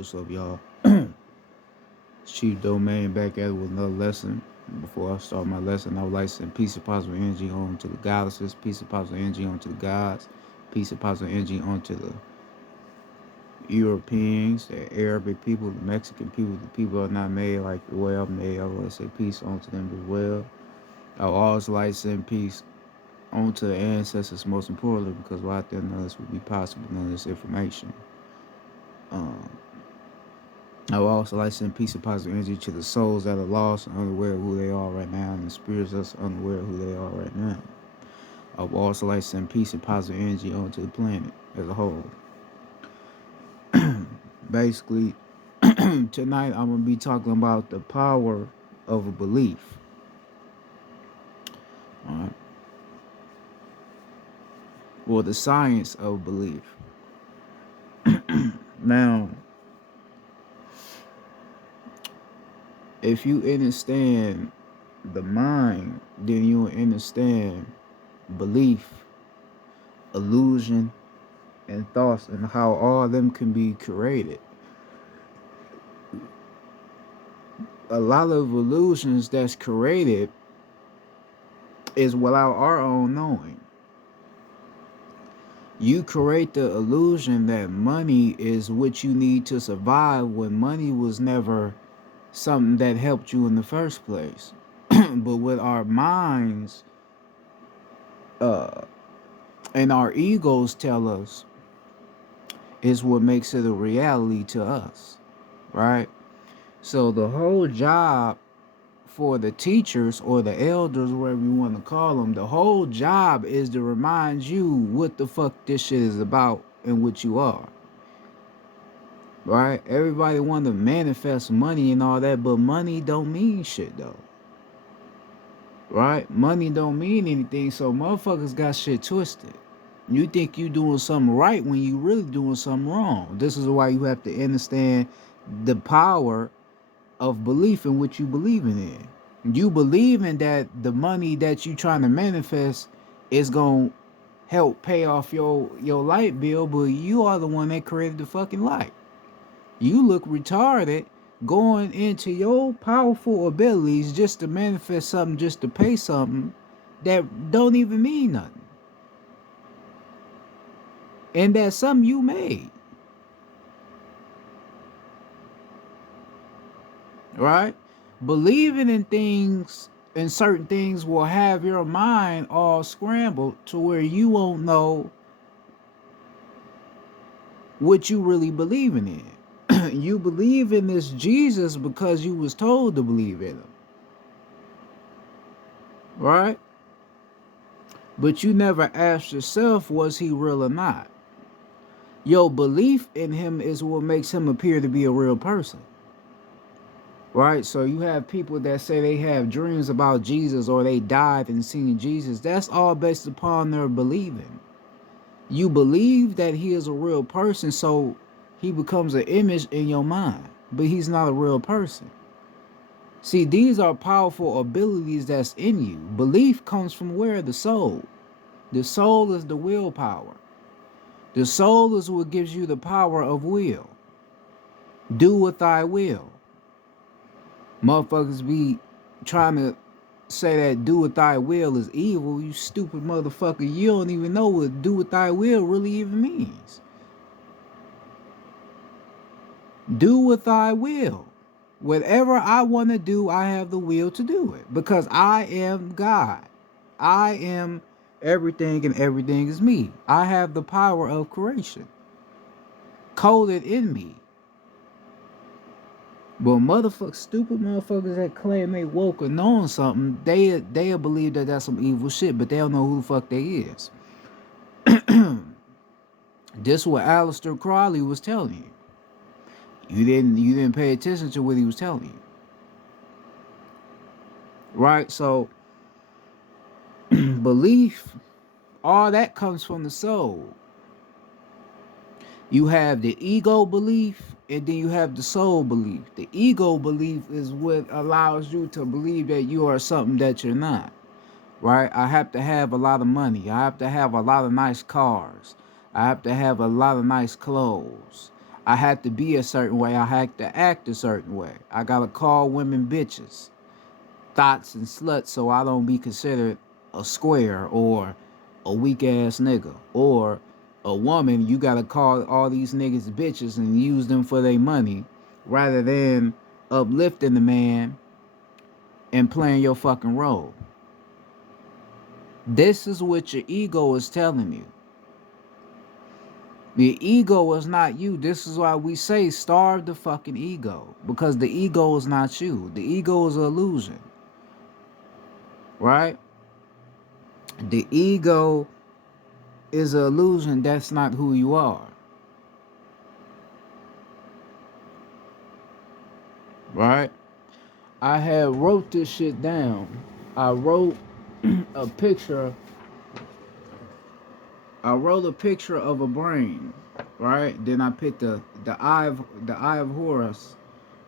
What's up, y'all? Chief Domain back at it with another lesson. Before I start my lesson, I would like to send peace and positive energy on to the goddesses, peace and positive energy on to the gods, peace and positive energy on to the Europeans, the Arabic people, the Mexican people, the people are not made like the way I'm made. I would like to say peace on to them as well. I would also like to send peace on to the ancestors, most importantly, because without them, none of this would be possible, none of this information. Um, I would also like to send peace and positive energy to the souls that are lost and unaware of who they are right now, and the spirits that's unaware of who they are right now. I would also like to send peace and positive energy onto the planet as a whole. Basically, tonight I'm going to be talking about the power of a belief. All right? Or the science of belief. Now, if you understand the mind, then you'll understand belief, illusion, and thoughts, and how all of them can be created. A lot of illusions that's created is without our own knowing. You create the illusion that money is what you need to survive when money was never something that helped you in the first place. But with our minds uh, and our egos tell us is what makes it a reality to us, right? So the whole job for the teachers or the elders, whatever you want to call them, the whole job is to remind you what the fuck this shit is about and what you are. Right? Everybody want to manifest money and all that, but money don't mean shit though. Right? Money don't mean anything, so motherfuckers got shit twisted. You think you doing something right when you really doing something wrong. This is why you have to understand the power of belief in what you believing in. You believing that the money that you trying to manifest is gonna help pay off your light bill, but you are the one that created the fucking light. You look retarded going into your powerful abilities just to manifest something, just to pay something that don't even mean nothing. And that's something you made. Right? Believing in things and certain things will have your mind all scrambled to where you won't know what you really believing in. You believe in this Jesus because you was told to believe in him. Right? But you never asked yourself, was he real or not? Your belief in him is what makes him appear to be a real person. Right? So you have people that say they have dreams about Jesus or they died and seen Jesus. That's all based upon their believing. You believe that he is a real person, so he becomes an image in your mind, but he's not a real person. See, these are powerful abilities that's in you. Belief comes from where? The soul. The soul is the willpower. The soul is what gives you the power of will. Do what thy will. Motherfuckers be trying to say that do what thy will is evil. You stupid motherfucker. You don't even know what do what thy will really even means. Do what thy will. Whatever I want to do, I have the will to do it because I am God. I am everything and everything is me. I have the power of creation coded in me. But motherfuckers, stupid motherfuckers that claim they woke or knowing something, they'll believe that that's some evil shit, but they don't know who the fuck they is. This is what Aleister Crowley was telling you. You didn't pay attention to what he was telling you. Right? So belief, all that comes from the soul. You have the ego belief and then you have the soul belief. The ego belief is what allows you to believe that you are something that you're not. Right? I have to have a lot of money. I have to have a lot of nice cars. I have to have a lot of nice clothes. I have to be a certain way. I have to act a certain way. I gotta call women bitches, thoughts, and sluts so I don't be considered a square or a weak ass nigga. Or a woman, you gotta call all these niggas bitches and use them for their money rather than uplifting the man and playing your fucking role. This is what your ego is telling you. The ego is not you. This is why we say starve the fucking ego. Because the ego is not you. The ego is an illusion. Right? The ego is an illusion. That's not who you are. Right? I had wrote this shit down. I wrote a picture. I wrote a picture of a brain. Right? Then I put the eye of Horus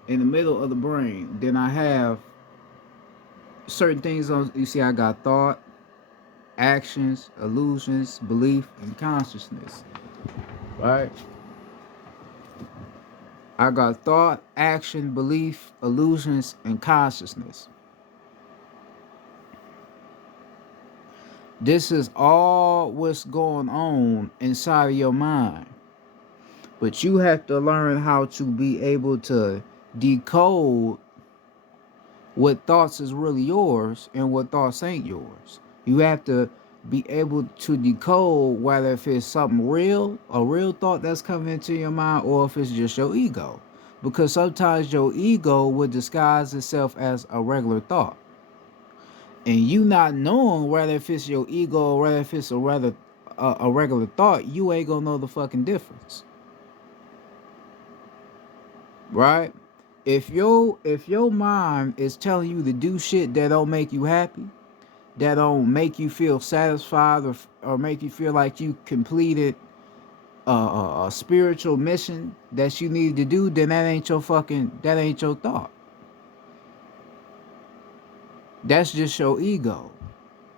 in the middle of the brain. Then I have certain things on. You see, I got thought, actions, illusions, belief, and consciousness. Right? I got thought, action, belief, illusions, and consciousness. This is all what's going on inside of your mind. But you have to learn how to be able to decode what thoughts is really yours and what thoughts ain't yours. You have to be able to decode whether if it's something real, a real thought that's coming into your mind, or if it's just your ego. Because sometimes your ego would disguise itself as a regular thought. And you not knowing whether if it's your ego or whether if it's a regular thought, you ain't gonna know the fucking difference. Right? If your mind is telling you to do shit that don't make you happy, that don't make you feel satisfied, or make you feel like you completed a spiritual mission that you need to do, then that ain't your thought. That's just your ego,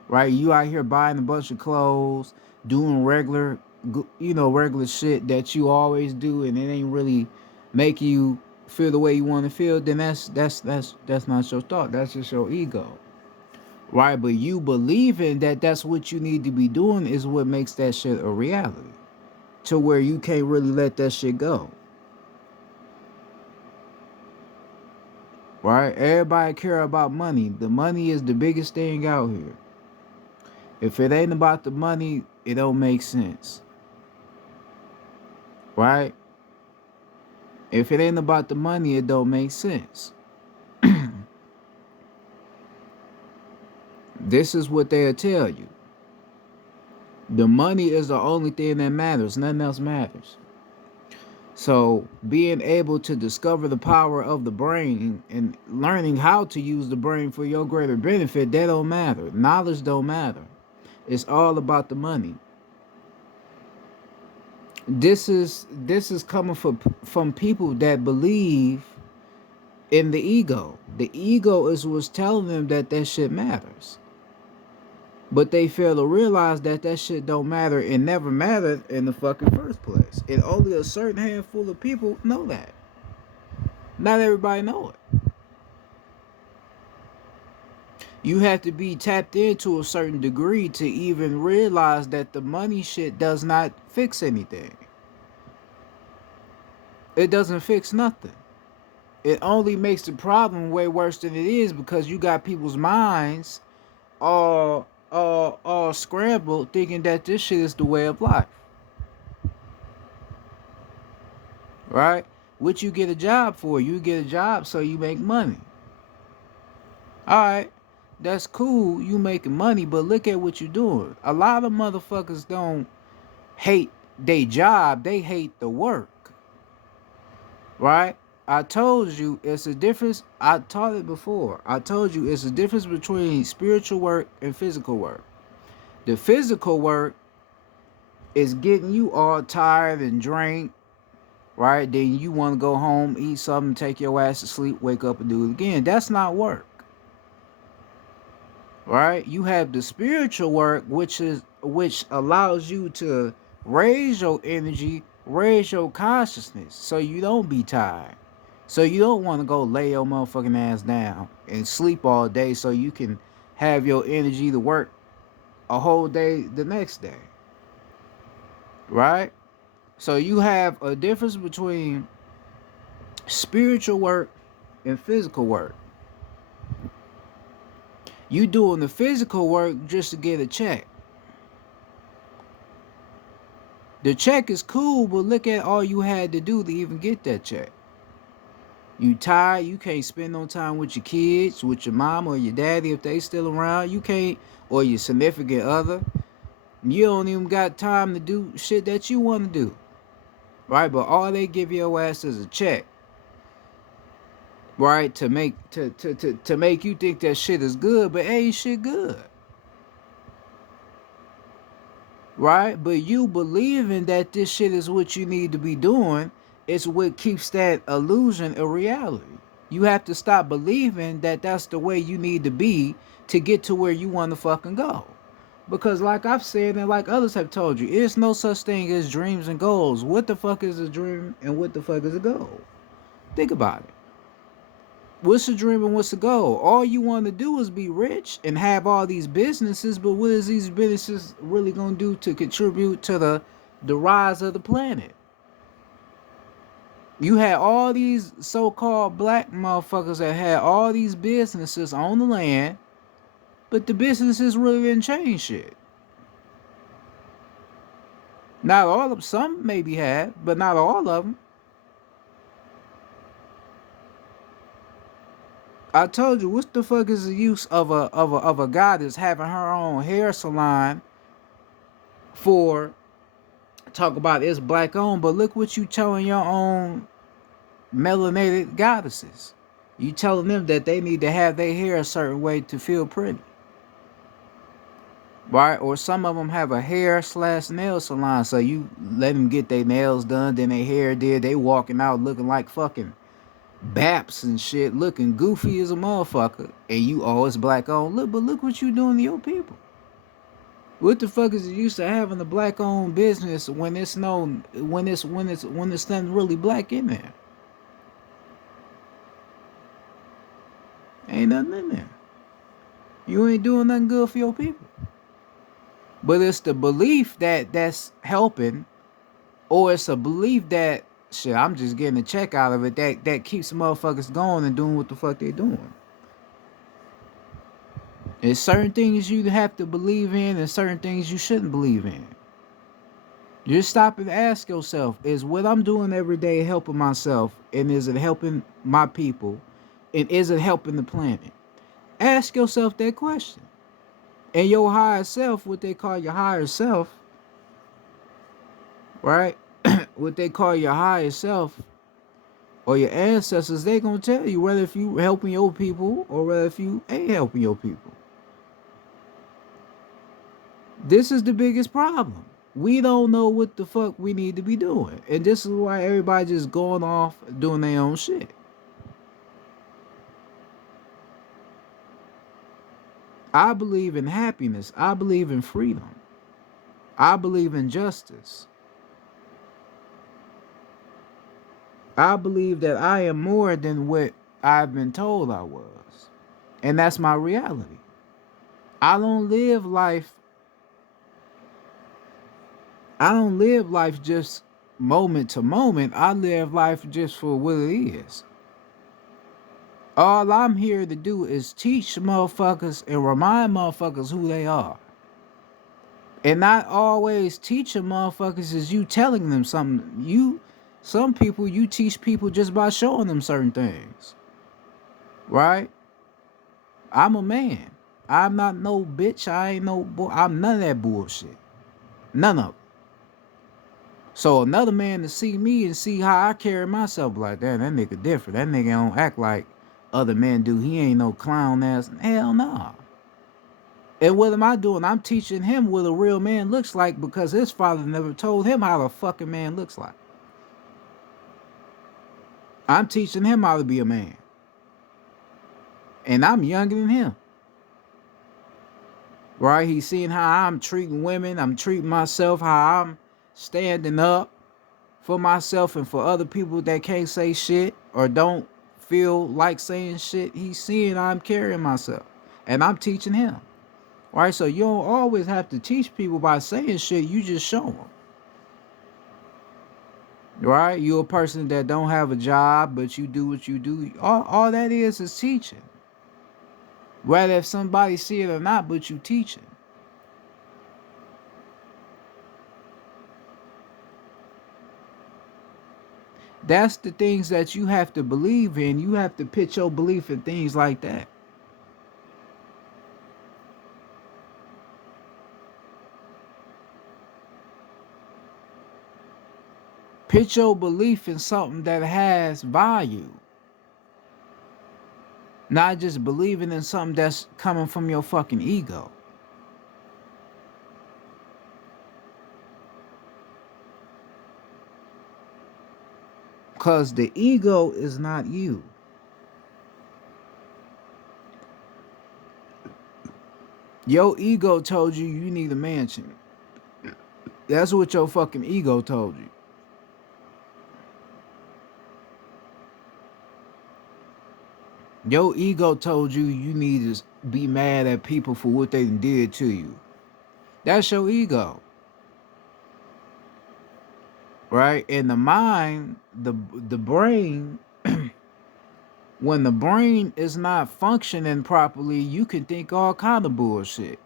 right? You out here buying a bunch of clothes, doing regular shit that you always do, and it ain't really make you feel the way you want to feel. Then that's not your thought. That's just your ego. Right, but you believing that that's what you need to be doing is what makes that shit a reality. To where you can't really let that shit go. Right? Everybody care about money. The money is the biggest thing out here. If it ain't about the money, it don't make sense. Right? If it ain't about the money, it don't make sense. This is what they'll tell you. The money is the only thing that matters. Nothing else matters. So being able to discover the power of the brain and learning how to use the brain for your greater benefit, that don't matter. Knowledge don't matter. It's all about the money. This is coming from people that believe in the ego. The ego is what's telling them that shit matters. But they fail to realize that shit don't matter and never mattered in the fucking first place. And only a certain handful of people know that. Not everybody know it. You have to be tapped into a certain degree to even realize that the money shit does not fix anything. It doesn't fix nothing. It only makes the problem way worse than it is, because you got people's minds all scrambled thinking that this shit is the way of life. Right? What you get a job for? You get a job so you make money. Alright. That's cool, you making money, but look at what you're doing. A lot of motherfuckers don't hate their job, they hate the work. Right? I told you it's a difference. I taught it before. I told you it's a difference between spiritual work and physical work. The physical work is getting you all tired and drained, right? Then you want to go home, eat something, take your ass to sleep, wake up and do it again. That's not work. Right? You have the spiritual work, which allows you to raise your energy Raise your consciousness so you don't be tired. So you don't want to go lay your motherfucking ass down and sleep all day so you can have your energy to work a whole day the next day. Right? So you have a difference between spiritual work and physical work. You doing the physical work just to get a check. The check is cool, but look at all you had to do to even get that check. You tired, you can't spend no time with your kids, with your mom or your daddy if they still around. You can't, or your significant other. You don't even got time to do shit that you want to do. Right? But all they give your ass is a check. Right? To make you think that shit is good, but ain't shit good. Right? But you believing that this shit is what you need to be doing is what keeps that illusion a reality. You have to stop believing that that's the way you need to be to get to where you want to fucking go. Because like I've said and like others have told you, it's no such thing as dreams and goals. What the fuck is a dream and what the fuck is a goal? Think about it. What's a dream and what's a goal? All you want to do is be rich and have all these businesses, but what is these businesses really going to do to contribute to the rise of the planet? You had all these so-called black motherfuckers that had all these businesses on the land, but the businesses really didn't change shit. Not all of them, some maybe had, but not all of them. I told you, what the fuck is the use of a guy that's having her own hair salon for talk about it's black owned, but look what you telling your own melanated goddesses. You telling them that they need to have their hair a certain way to feel pretty. Right? Or some of them have a hair/nail salon, so you let them get their nails done, then their hair did. They walking out looking like fucking baps and shit, looking goofy as a motherfucker. And you, oh, it's black owned. Look, but look what you doing to your people. What the fuck is the use of having a black owned business when it's nothing really black in there? Ain't nothing in there. You ain't doing nothing good for your people. But it's the belief that that's helping, or it's a belief that shit, I'm just getting a check out of it, that keeps motherfuckers going and doing what the fuck they doing. There's certain things you have to believe in and certain things you shouldn't believe in. Just stop and ask yourself, is what I'm doing every day helping myself, and is it helping my people, and is it helping the planet? Ask yourself that question. And your higher self, what they call your higher self, right? What they call your higher self or your ancestors, they gonna tell you whether if you helping your people or whether if you ain't helping your people. This is the biggest problem. We don't know what the fuck we need to be doing. And this is why everybody just going off doing their own shit. I believe in happiness. I believe in freedom. I believe in justice. I believe that I am more than what I've been told I was. And that's my reality. I don't live life just moment to moment. I live life just for what it is. All I'm here to do is teach motherfuckers and remind motherfuckers who they are. And not always teaching motherfuckers is you telling them something. Some people, you teach people just by showing them certain things. Right? I'm a man. I'm not no bitch. I ain't no boy. I'm none of that bullshit. None of it. So another man to see me and see how I carry myself like that nigga different. That nigga don't act like other men do. He ain't no clown ass. Hell no. And what am I doing? I'm teaching him what a real man looks like because his father never told him how a fucking man looks like. I'm teaching him how to be a man. And I'm younger than him. Right? He's seeing how I'm treating women. I'm treating myself, how I'm standing up for myself and for other people that can't say shit or don't feel like saying shit. He's seeing I'm carrying myself and I'm teaching him. Right? So you don't always have to teach people by saying shit. You just show them. Right? You're a person that don't have a job, but you do what you do. All that is teaching. Whether if somebody see it or not, but you teaching. That's the things that you have to believe in. You have to pitch your belief in things like that. Pitch your belief in something that has value. Not just believing in something that's coming from your fucking ego. Because the ego is not you. Your ego told you you need a mansion. That's what your fucking ego told you. Your ego told you you need to be mad at people for what they did to you. That's your ego. Right? And the mind, the brain, when the brain is not functioning properly, you can think all kind of bullshit.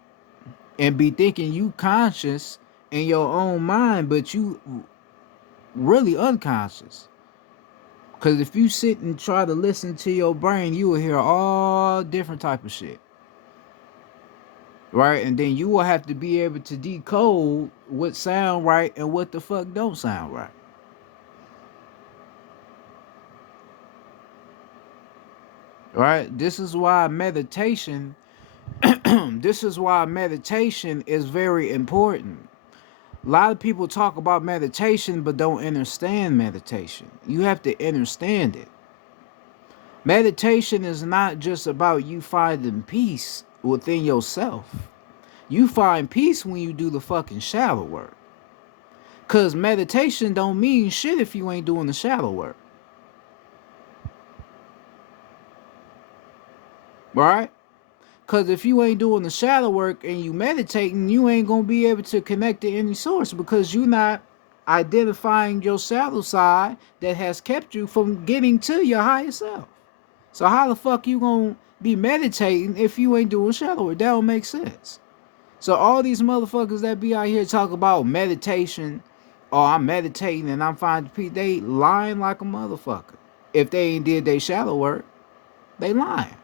And be thinking you conscious in your own mind, but you really unconscious. Because if you sit and try to listen to your brain, you will hear all different type of shit. Right? And then you will have to be able to decode what sound right and what the fuck don't sound right. Right? This is why meditation this is why meditation is very important. A lot of people talk about meditation but don't understand meditation. You have to understand it. Meditation is not just about you finding peace within yourself. You find peace when you do the fucking shadow work. Cause meditation don't mean shit if you ain't doing the shadow work. Right? Cause if you ain't doing the shadow work and you meditating, you ain't gonna be able to connect to any source because you're not identifying your shadow side that has kept you from getting to your higher self. So how the fuck you gonna be meditating if you ain't doing shadow work? That don't make sense. So all these motherfuckers that be out here talk about meditation, or I'm meditating and I'm finding peace, they lying like a motherfucker. If they ain't did their shadow work, they lying.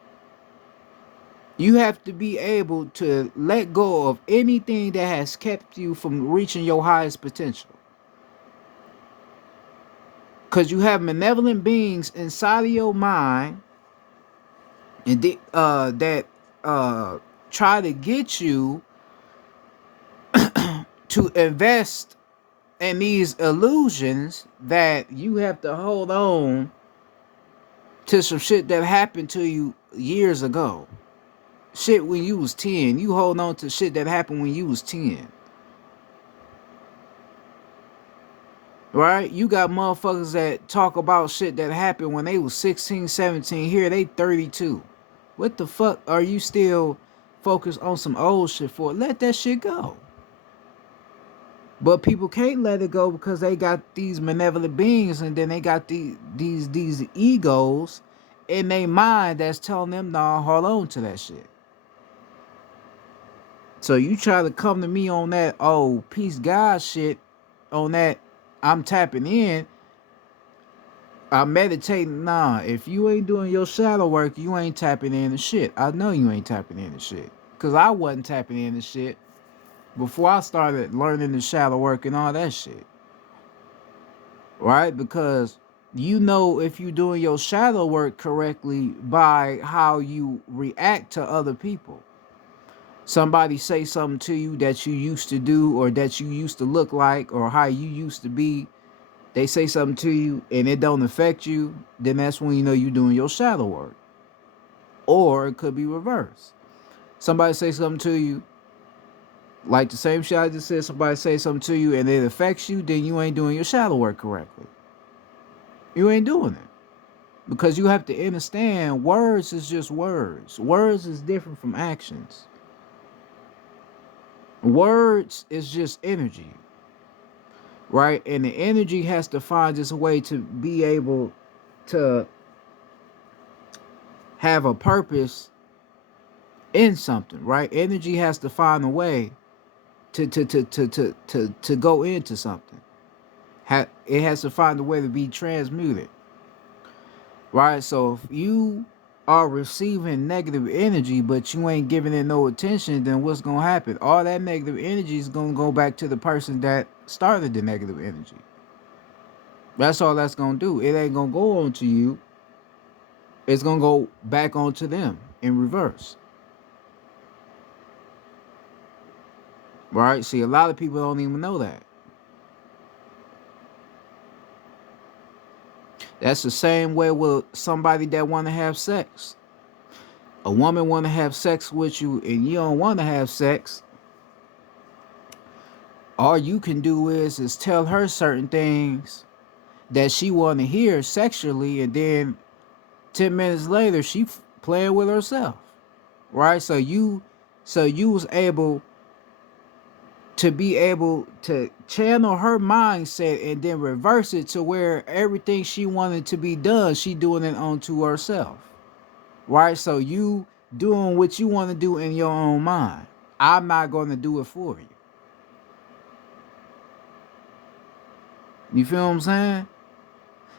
You have to be able to let go of anything that has kept you from reaching your highest potential. Because you have malevolent beings inside of your mind and that try to get you to invest in these illusions that you have to hold on to some shit that happened to you years ago. Shit when you was 10. You hold on to shit that happened when you was 10. Right? You got motherfuckers that talk about shit that happened when they was 16, 17. Here they 32. What the fuck are you still focused on some old shit for? Let that shit go. But people can't let it go because they got these malevolent beings and then they got these egos in their mind that's telling them, nah, hold on to that shit. So you try to come to me on that, oh, peace God shit, on that, I'm tapping in, I'm meditating. Nah, if you ain't doing your shadow work, you ain't tapping in the shit. I know you ain't tapping in the shit. Because I wasn't tapping in the shit before I started learning the shadow work and all that shit. Right? Because you know if you're doing your shadow work correctly by how you react to other people. Somebody say something to you that you used to do or that you used to look like or how you used to be. They say something to you and it don't affect you, then that's when you know you're doing your shadow work. Or it could be reversed. Somebody say something to you Like the same shit I just said, somebody say something to you and it affects you, then you ain't doing your shadow work correctly. You ain't doing it. Because you have to understand words is just words. Words is different from actions. Words is just energy, right? And the energy has to find its way to be able to have a purpose in something, right? Energy has to find a way to go into something. It has to find a way to be transmuted, right? So if you are receiving negative energy, but you ain't giving it no attention, then what's gonna happen? All that negative energy is gonna go back to the person that started the negative energy. That's all that's gonna do. It ain't gonna go on to you. It's gonna go back onto them in reverse. Right? See, a lot of people don't even know that. That's the same way with somebody that want to have sex. A woman want to have sex with you and you don't want to have sex. All you can do is tell her certain things that she want to hear sexually, and then 10 minutes later she playing with herself. Right? So you was able to be able to channel her mindset and then reverse it to where everything she wanted to be done, she doing it onto herself. Right? So you doing what you want to do in your own mind. I'm not going to do it for you. You feel what I'm saying?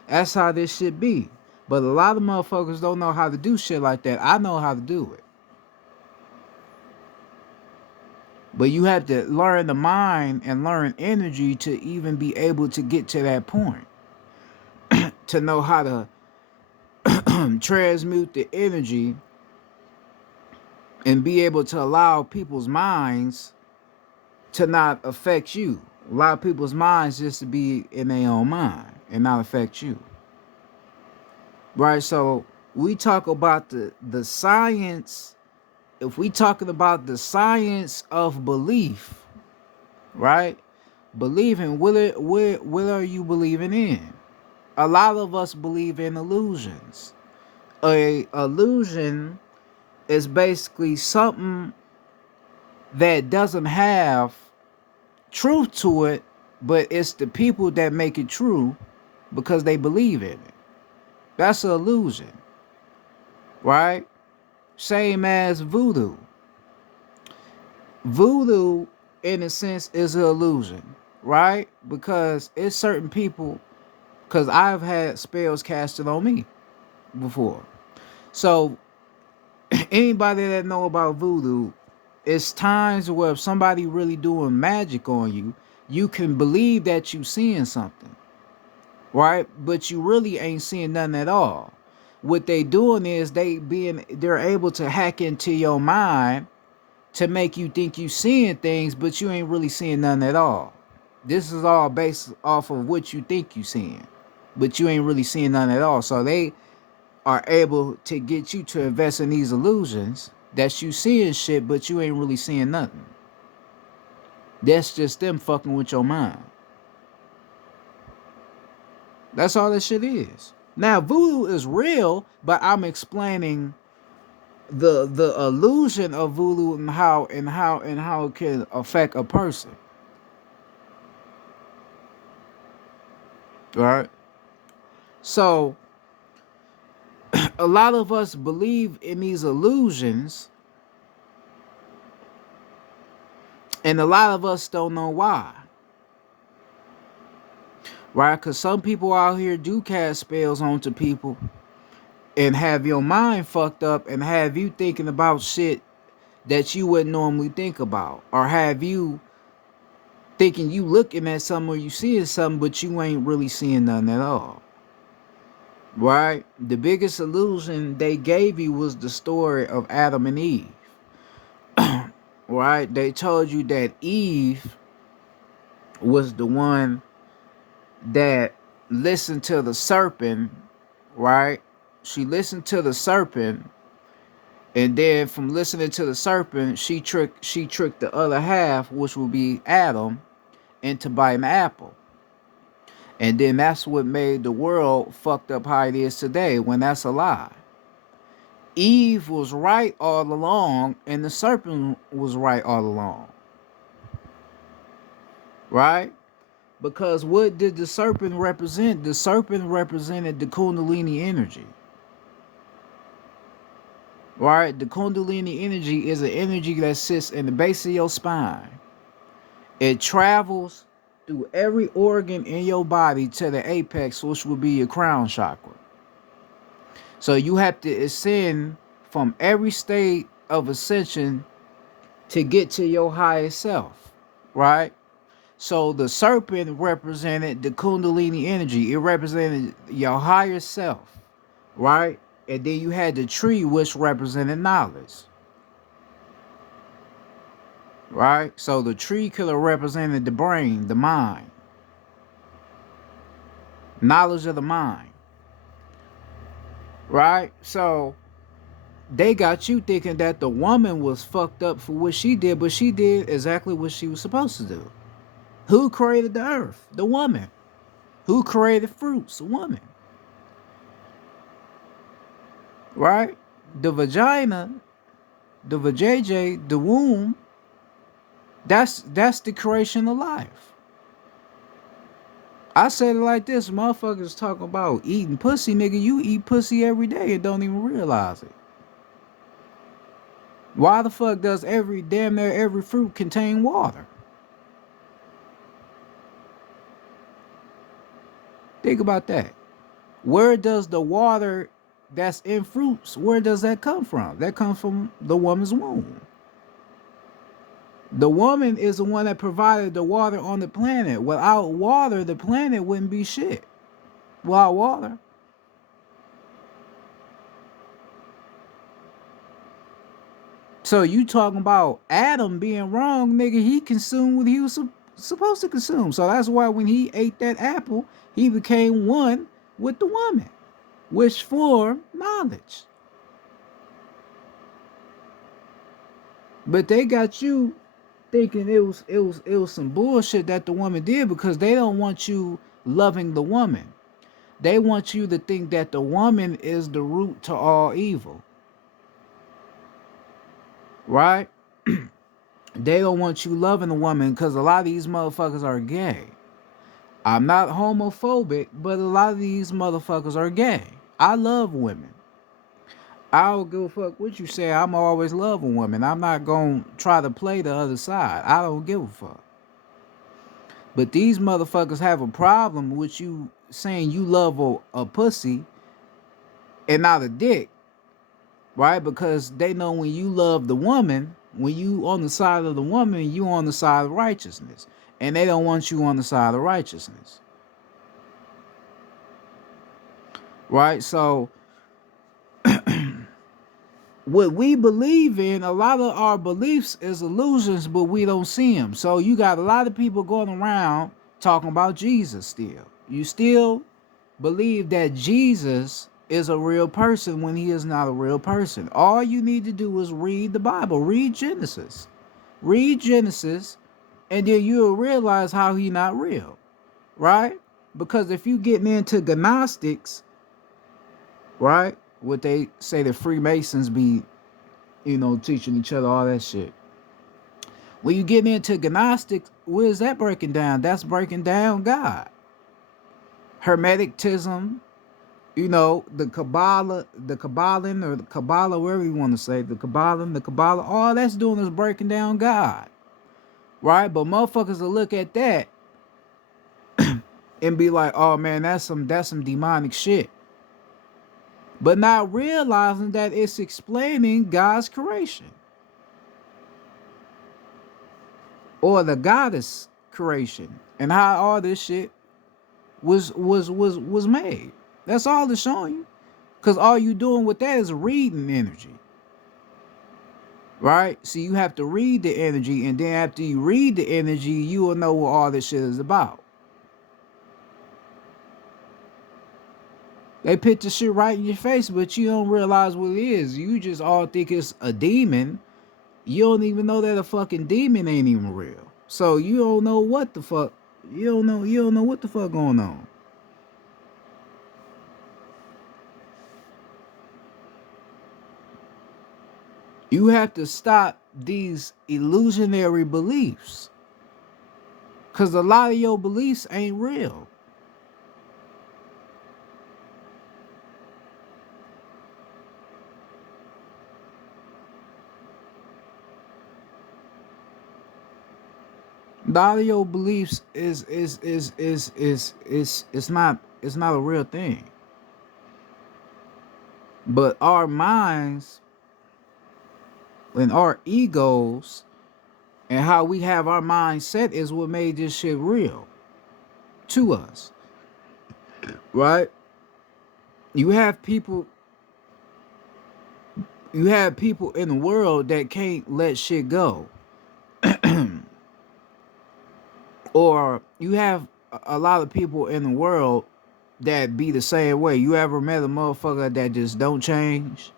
That's how this should be. But a lot of motherfuckers don't know how to do shit like that. I know how to do it. But you have to learn the mind and learn energy to even be able to get to that point. To know how to transmute the energy and be able to allow people's minds to not affect you. Allow people's minds just to be in their own mind and not affect you. Right? So we talk about the science. If we talking about the science of belief, right? Believing, what are you believing in? A lot of us believe in illusions. A illusion is basically something that doesn't have truth to it, but it's the people that make it true because they believe in it. That's an illusion, right? Same as voodoo. Voodoo, in a sense, is an illusion, right? Because it's certain people, because I've had spells casted on me before. So anybody that know about voodoo, it's times where if somebody really doing magic on you, you can believe that you seeing something, right? But you really ain't seeing nothing at all. What they doing is they're able to hack into your mind to make you think you seeing things, but you ain't really seeing nothing at all. This is all based off of what you think you seeing, but you ain't really seeing nothing at all. So they are able to get you to invest in these illusions that you seeing shit, but you ain't really seeing nothing. That's just them fucking with your mind. That's all that shit is. Now voodoo is real, but I'm explaining the illusion of voodoo and how it can affect a person. Right? So a lot of us believe in these illusions, and a lot of us don't know why. Right? Because some people out here do cast spells onto people and have your mind fucked up and have you thinking about shit that you wouldn't normally think about, or have you thinking you looking at something or you seeing something, but you ain't really seeing nothing at all. Right? The biggest illusion they gave you was the story of Adam and Eve. Right? They told you that Eve was the one that listened to the serpent, right? She listened to the serpent And then from listening to the serpent, she tricked the other half, which would be Adam, into biting the apple. And then that's what made the world fucked up how it is today, when that's a lie. Eve was right all along, and the serpent was right all along. Right? Because what did the serpent represent? The serpent represented the Kundalini energy. Right? The Kundalini energy is an energy that sits in the base of your spine. It travels through every organ in your body to the apex, which will be your crown chakra. So you have to ascend from every state of ascension to get to your highest self, right? So the serpent represented the Kundalini energy. It represented your higher self, right? And then you had the tree, which represented knowledge, right? So the tree could have represented the brain, the mind, knowledge of the mind, right? So they got you thinking that the woman was fucked up for what she did, but she did exactly what she was supposed to do. Who created the earth? The woman. Who created fruits? The woman. Right? The vagina, the vajayjay, the womb, that's the creation of life. I said it like this, motherfuckers talking about eating pussy, nigga. You eat pussy every day and don't even realize it. Why the fuck does damn near every fruit contain water? Think about that. Where does the water that's in fruits, where does that come from? That comes from the woman's womb. The woman is the one that provided the water on the planet. Without water, the planet wouldn't be shit. Without water. So you talking about Adam being wrong, nigga, he consumed what he was supposed to consume. So that's why when he ate that apple, he became one with the woman, which formed knowledge. But they got you thinking it was some bullshit that the woman did, because they don't want you loving the woman. They want you to think that the woman is the root to all evil. Right? They don't want you loving the woman, because a lot of these motherfuckers are gay. I'm not homophobic, but a lot of these motherfuckers are gay. I love women. I don't give a fuck what you say. I'm always love a woman. I'm not going to try to play the other side. I don't give a fuck. But these motherfuckers have a problem with you saying you love a pussy and not a dick, right? Because they know when you love the woman, when you on the side of the woman, you on the side of righteousness. And they don't want you on the side of righteousness. Right? So what we believe in, a lot of our beliefs is illusions, but we don't see them. So you got a lot of people going around talking about Jesus still. You still believe that Jesus is a real person when he is not a real person. All you need to do is read the Bible. Read Genesis. Read Genesis, and then you'll realize how he not real. Right? Because if you getting into Gnostics, right? What they say the Freemasons be, teaching each other all that shit. When you get into Gnostics, where is that breaking down? That's breaking down God. Hermeticism, the Kabbalah, the Kabbalan, or the Kabbalah, wherever you want to say, the Kabbalah, all that's doing is breaking down God. Right? But motherfuckers will look at that and be like, oh man, that's some demonic shit. But not realizing that it's explaining God's creation. Or the goddess creation. And how all this shit was made. That's all it's showing you. Because all you doing with that is reading energy. Right? So you have to read the energy, and then after you read the energy, you will know what all this shit is about. They put the shit right in your face, but you don't realize what it is. You just all think it's a demon. You don't even know that a fucking demon ain't even real. So you don't know what the fuck. You don't know what the fuck going on. You have to stop these illusionary beliefs. Cause a lot of your beliefs ain't real. A lot of your beliefs is it's not a real thing. But our minds and our egos and how we have our mindset is what made this shit real to us. Right? You have people you have people in the world that can't let shit go. Or you have a lot of people in the world that be the same way. You ever met a motherfucker that just don't change?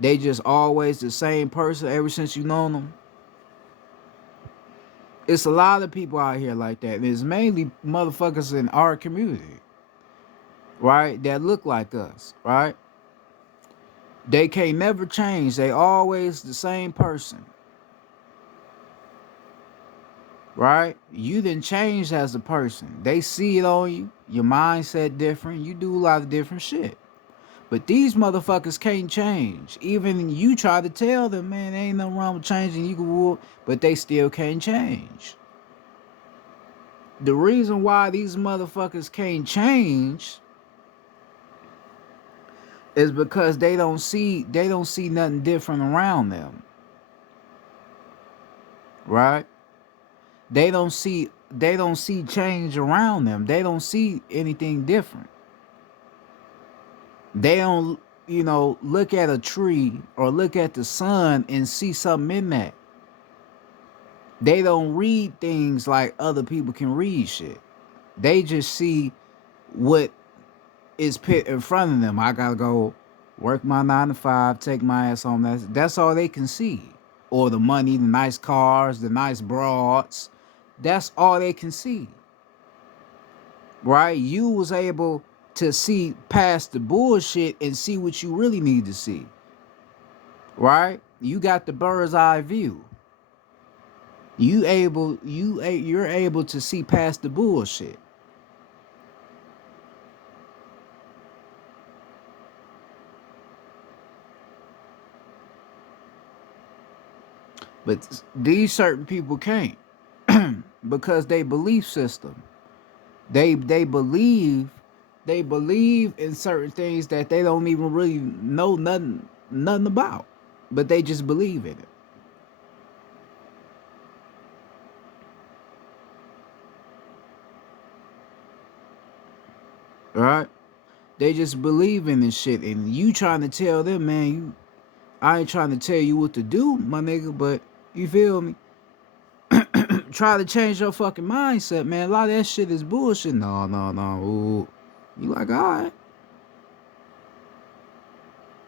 They just always the same person ever since you known them. It's a lot of people out here like that. And it's mainly motherfuckers in our community, right? That look like us, right? They can't never change. They always the same person, right? You didn't change as a person. They see it on you. Your mindset different. You do a lot of different shit. But these motherfuckers can't change. Even you try to tell them, man, there ain't nothing wrong with changing. You can whoop, but they still can't change. The reason why these motherfuckers can't change is because they don't see nothing different around them. Right? They don't see change around them. They don't see anything different. They don't, look at a tree or look at the sun and see something in that. They don't read things like other people can read shit. They just see what is put in front of them. I gotta go work my 9 to 5, take my ass home. That's all they can see. Or the money, the nice cars, the nice broads. That's all they can see. Right? You was able to see past the bullshit and see what you really need to see. Right? You got the bird's eye view. You're able to see past the bullshit. But these certain people can't because they belief system. They believe in certain things that they don't even really know nothing about, but they just believe in it. All right? They just believe in this shit, and you trying to tell them, man, I ain't trying to tell you what to do, my nigga, but you feel me? Try to change your fucking mindset, man. A lot of that shit is bullshit. No, no, no. Ooh. You like, all right.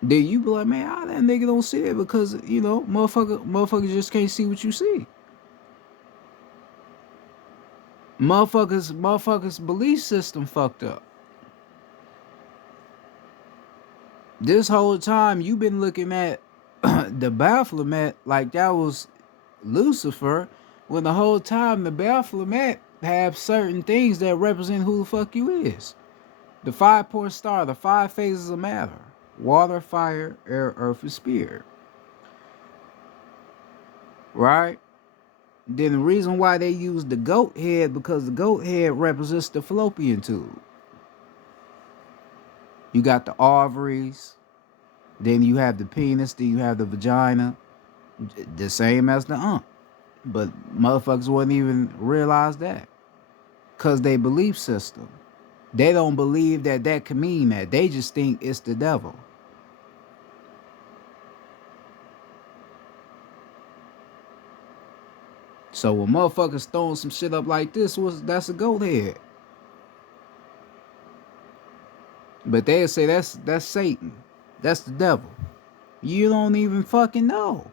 Then you be like, man, how that nigga don't see it because, motherfuckers just can't see what you see. Motherfuckers belief system fucked up. This whole time you been looking at the Baphomet like that was Lucifer, when the whole time the Baphomet have certain things that represent who the fuck you is. The 5-point star, the 5 phases of matter: water, fire, air, earth, and spirit. Right? Then the reason why they use the goat head, because the goat head represents the fallopian tube. You got the ovaries, then you have the penis, then you have the vagina, the same as the But motherfuckers wouldn't even realize that because they belief system. They don't believe that can mean that. They just think it's the devil. So when motherfuckers throwing some shit up like this, that's a goat head. But they'll say that's Satan. That's the devil. You don't even fucking know.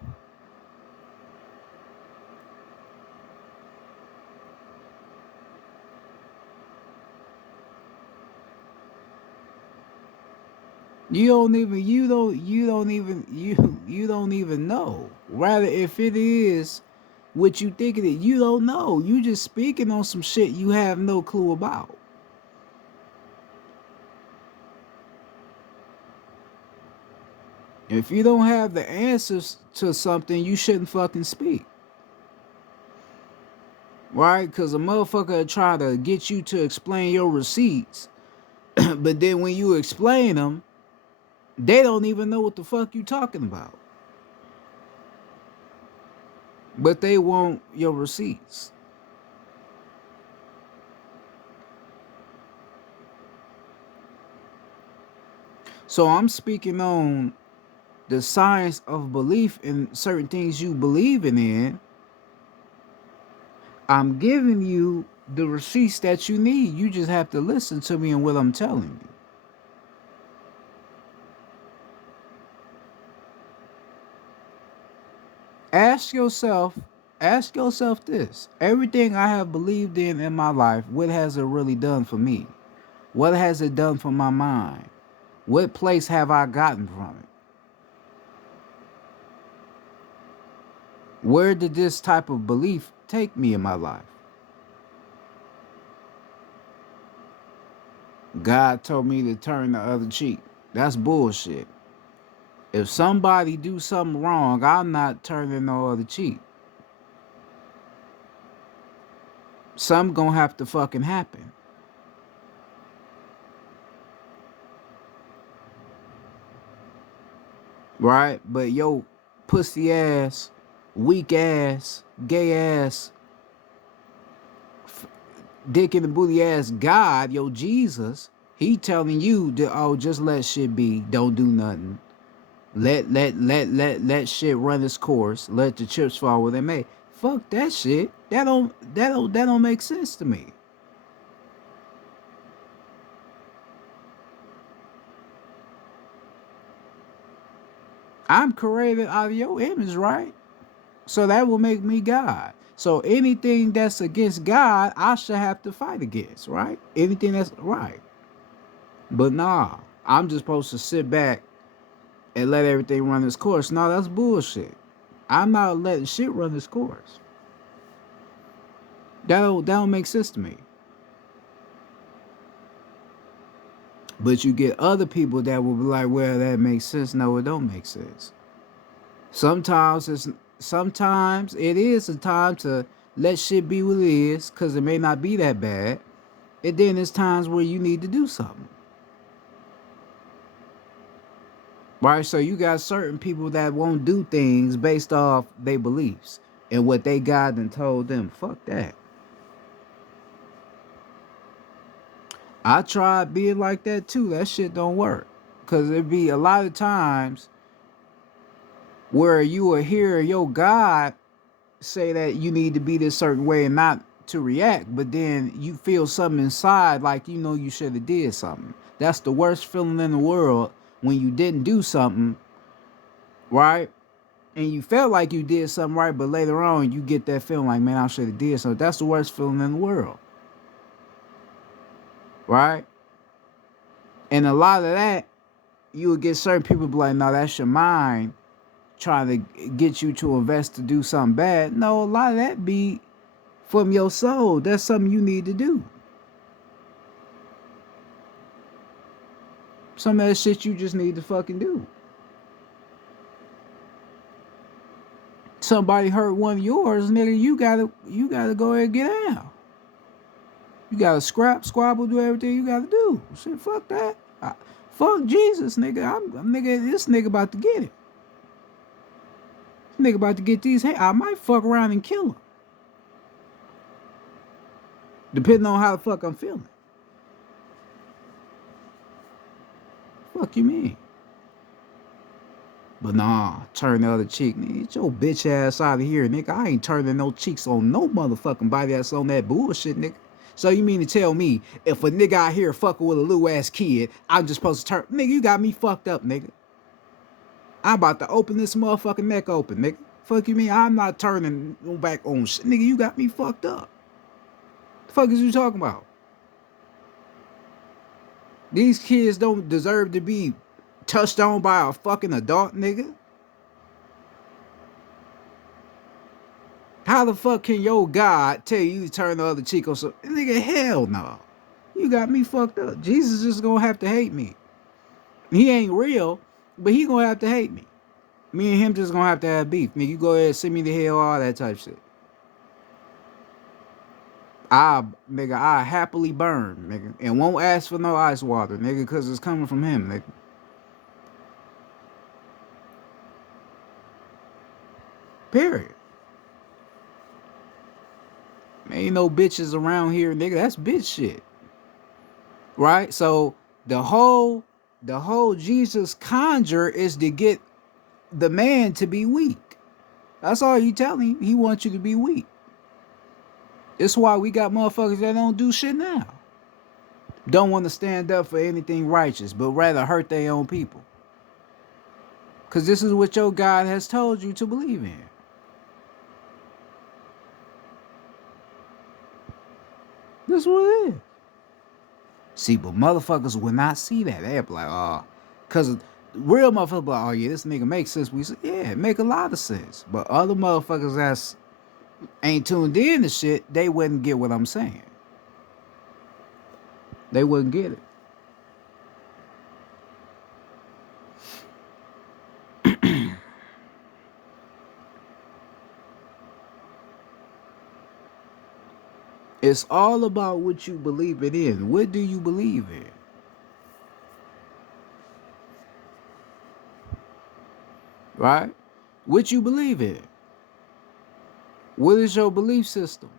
You don't even know. Rather, if it is what you think it is, you don't know. You just speaking on some shit you have no clue about. If you don't have the answers to something, you shouldn't fucking speak. Right? Because a motherfucker try to get you to explain your receipts, but then when you explain them, they don't even know what the fuck you talking about. But they want your receipts. So I'm speaking on the science of belief in certain things you believe in. I'm giving you the receipts that you need. You just have to listen to me and what I'm telling you. Ask yourself, ask yourself this. Everything I have believed in my life, what has it really done for me? What has it done for my mind? What place have I gotten from it? Where did this type of belief take me in my life? God told me to turn the other cheek. That's bullshit. If somebody do something wrong, I'm not turning no other cheek. Something gonna have to fucking happen. Right? But yo, pussy ass, weak ass, gay ass, dick in the booty ass God, yo Jesus, he telling you that, oh, just let shit be, don't do nothing. Let shit run its course. Let the chips fall where they may. Fuck that shit. That don't make sense to me. I'm created out of your image, right? So that will make me God. So anything that's against God, I should have to fight against, right? Anything that's right. But nah, I'm just supposed to sit back and let everything run its course. No, that's bullshit. I'm not letting shit run its course. That don't make sense to me. But you get other people that will be like, well, that makes sense. No, it don't make sense. Sometimes it is a time to let shit be what it is, because it may not be that bad. And then there's times where you need to do something. Right? So you got certain people that won't do things based off their beliefs and what they got and told them. Fuck that. I tried being like that too. That shit don't work. Cause it be a lot of times where you will hear your God say that you need to be this certain way and not to react, but then you feel something inside like you know you should have did something. That's the worst feeling in the world, when you didn't do something right and you felt like you did something right, but later on you get that feeling like, man, I should have did something. That's the worst feeling in the world, right? And a lot of that, you would get certain people be like, no, that's your mind trying to get you to invest to do something bad. No, a lot of that be from your soul. That's something you need to do. Some of that shit you just need to fucking do. Somebody hurt one of yours, nigga, you gotta go ahead and get out. You gotta squabble, do everything you gotta do. Shit, fuck that. Fuck Jesus, nigga. Nigga, this nigga about to get it. This nigga about to get these. Hey, I might fuck around and kill him, depending on how the fuck I'm feeling. Fuck you mean? But nah, turn the other cheek. Nigga, get your bitch ass out of here, nigga. I ain't turning no cheeks on no motherfucking body that's on that bullshit, nigga. So you mean to tell me if a nigga out here fucking with a little ass kid, I'm just supposed to turn? Nigga, you got me fucked up, nigga. I'm about to open this motherfucking neck open, nigga. Fuck you mean I'm not turning back on shit. Nigga, you got me fucked up. The fuck is you talking about? These kids don't deserve to be touched on by a fucking adult, nigga. How the fuck can your God tell you to turn the other cheek on some nigga? Hell no. You got me fucked up. Jesus just gonna have to hate me. He ain't real, but he gonna have to hate me. Me and him just gonna have to have beef. Nigga, you go ahead, send me the hell, all that type shit. I happily burn, nigga, and won't ask for no ice water, nigga, cause it's coming from him, nigga. Period. Ain't no bitches around here, nigga. That's bitch shit. Right? So the whole Jesus conjure is to get the man to be weak. That's all you telling him. He wants you to be weak. It's why we got motherfuckers that don't do shit now. Don't want to stand up for anything righteous, but rather hurt their own people. Because this is what your God has told you to believe in. This is what it is. See, but motherfuckers will not see that. They'll be like, oh, because real motherfuckers be like, oh yeah, this nigga makes sense. We say, yeah, it make a lot of sense. But other motherfuckers that's ain't tuned in to shit, they wouldn't get what I'm saying. They wouldn't get it. It's all about what you believe it in. What do you believe in? Right? What you believe in? What is your belief system?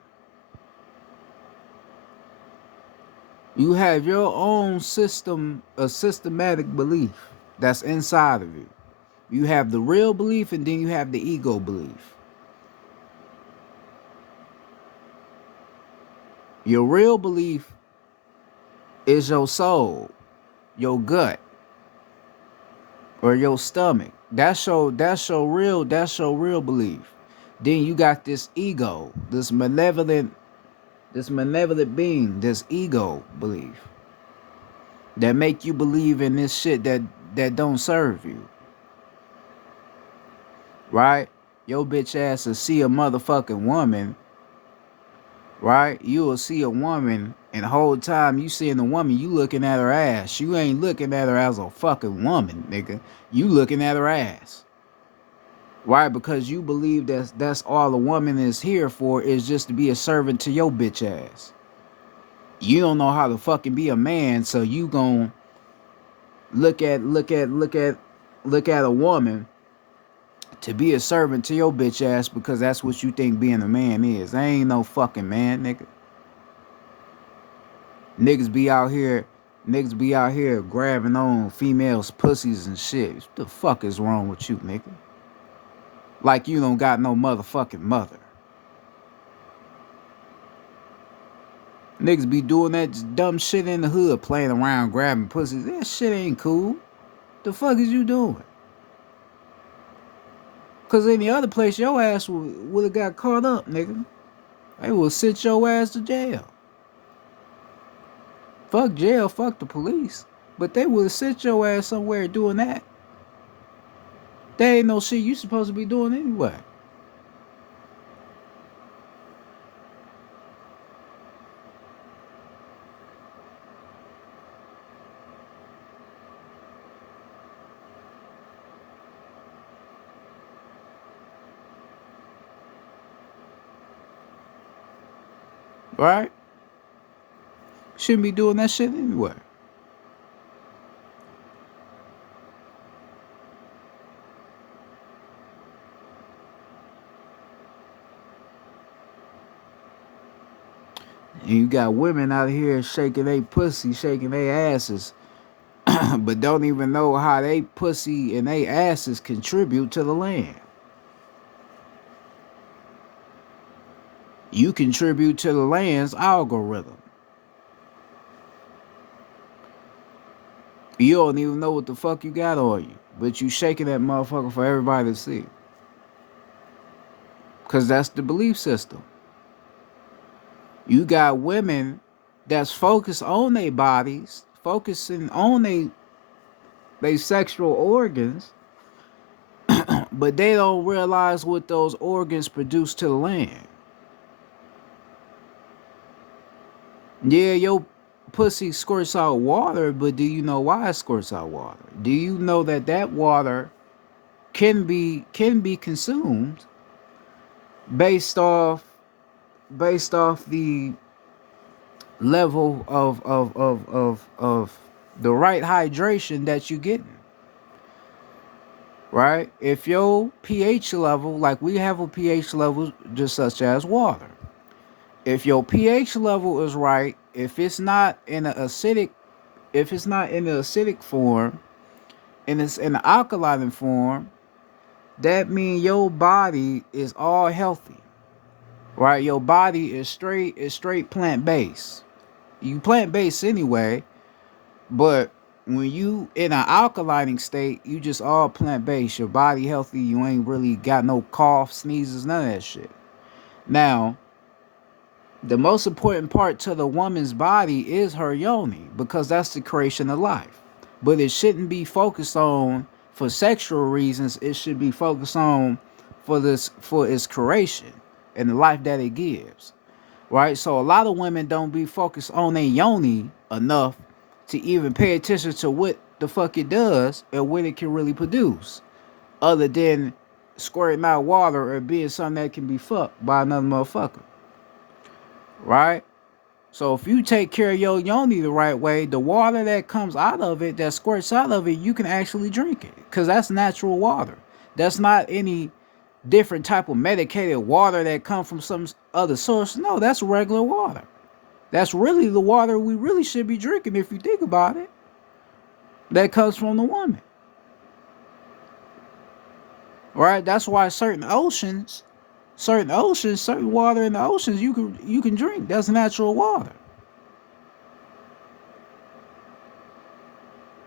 You have your own system, a systematic belief that's inside of you. You have the real belief and then you have the ego belief. Your real belief is your soul, your gut, or your stomach. That's your real belief. Then you got this ego, this malevolent being, this ego belief that make you believe in this shit that don't serve you. Right? Your bitch ass will see a motherfucking woman, right? You will see a woman, and the whole time you seeing the woman, you looking at her ass. You ain't looking at her as a fucking woman, nigga. You looking at her ass. Right? Because you believe that's all a woman is here for, is just to be a servant to your bitch ass. You don't know how to fucking be a man, so you gon' look at a woman to be a servant to your bitch ass because that's what you think being a man is. I ain't no fucking man, nigga. Niggas be out here grabbing on females' pussies and shit. What the fuck is wrong with you, nigga? Like you don't got no motherfucking mother. Niggas be doing that dumb shit in the hood, playing around, grabbing pussies. That shit ain't cool. The fuck is you doing? Cause any other place, your ass would have got caught up, nigga. They would sent your ass to jail. Fuck jail, fuck the police. But they would have sent your ass somewhere doing that. That ain't no shit you supposed to be doing anyway. Right? Shouldn't be doing that shit anyway. And you got women out here shaking their pussy, shaking their asses, but don't even know how they pussy and they asses contribute to the land. You contribute to the land's algorithm. You don't even know what the fuck you got on you, but you shaking that motherfucker for everybody to see. Cause that's the belief system. You got women that's focused on their bodies, focusing on they sexual organs, but they don't realize what those organs produce to the land. Yeah, your pussy squirts out water, but do you know why it squirts out water? Do you know that that water can be consumed based off the level of the right hydration that you getting, right? If your pH level, like we have a pH level just such as water, if your pH level is right, if it's not in an acidic, if it's not in the acidic form and it's in the alkaline form, that means your body is all healthy, right? Your body is straight plant based. You plant based anyway, but when you in an alkalining state, you just all plant based. Your body healthy. You ain't really got no cough, sneezes, none of that shit. Now, the most important part to the woman's body is her yoni because that's the creation of life. But it shouldn't be focused on for sexual reasons. It should be focused on for its creation and the life that it gives. Right? So a lot of women don't be focused on their yoni enough to even pay attention to what the fuck it does and what it can really produce, other than squirting out water or being something that can be fucked by another motherfucker. Right? So if you take care of your yoni the right way, the water that comes out of it, that squirts out of it, you can actually drink it because that's natural water. That's not any different type of medicated water that come from some other source. No, that's regular water. That's really the water we really should be drinking if you think about it. That comes from the woman. Right? That's why certain water in the oceans you can drink. That's natural water.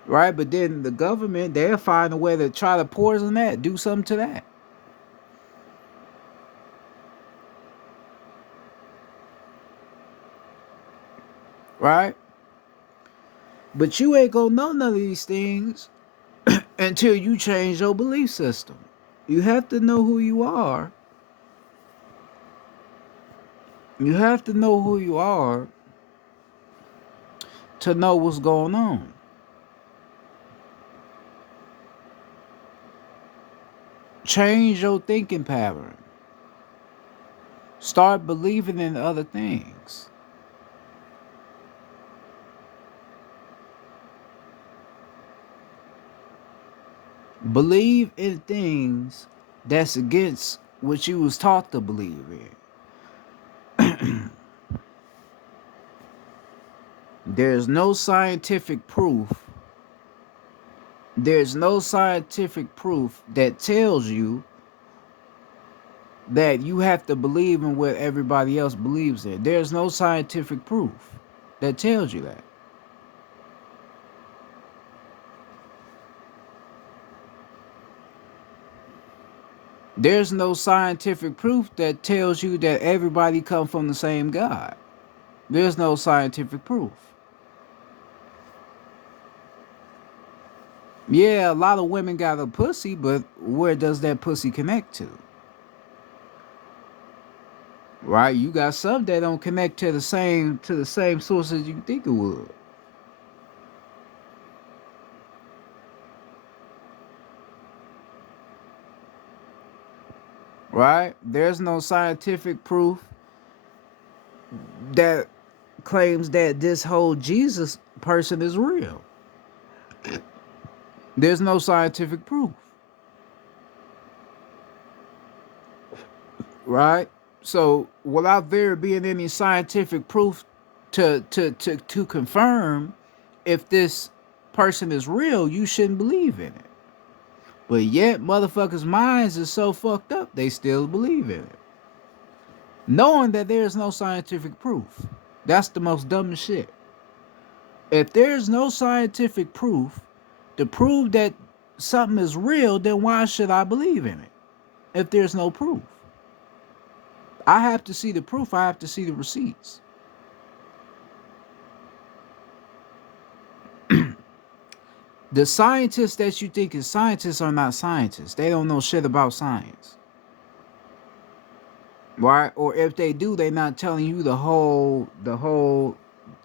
Right? But then the government, they'll find a way to try to poison that, do something to that. Right? But you ain't gonna know none of these things until you change your belief system. You have to know who you are. You have to know who you are to know what's going on. Change your thinking pattern. Start believing in other things. Believe in things that's against what you was taught to believe in. There's no scientific proof. There's no scientific proof that tells you that you have to believe in what everybody else believes in. There's no scientific proof that tells you that. There's no scientific proof that tells you that everybody come from the same God. There's no scientific proof. Yeah, a lot of women got a pussy, but where does that pussy connect to? Right? You got some that don't connect to the same sources you think it would. Right? There's no scientific proof that claims that this whole Jesus person is real. There's no scientific proof. Right? So without there being any scientific proof to confirm if this person is real, you shouldn't believe in it. But yet motherfuckers' minds is so fucked up they still believe in it. Knowing that there's no scientific proof. That's the most dumbest shit. If there's no scientific proof to prove that something is real, then why should I believe in it? If there's no proof, I have to see the proof. I have to see the receipts. The scientists that you think is scientists are not scientists. They don't know shit about science. Right? Or if they do, they're not telling you the whole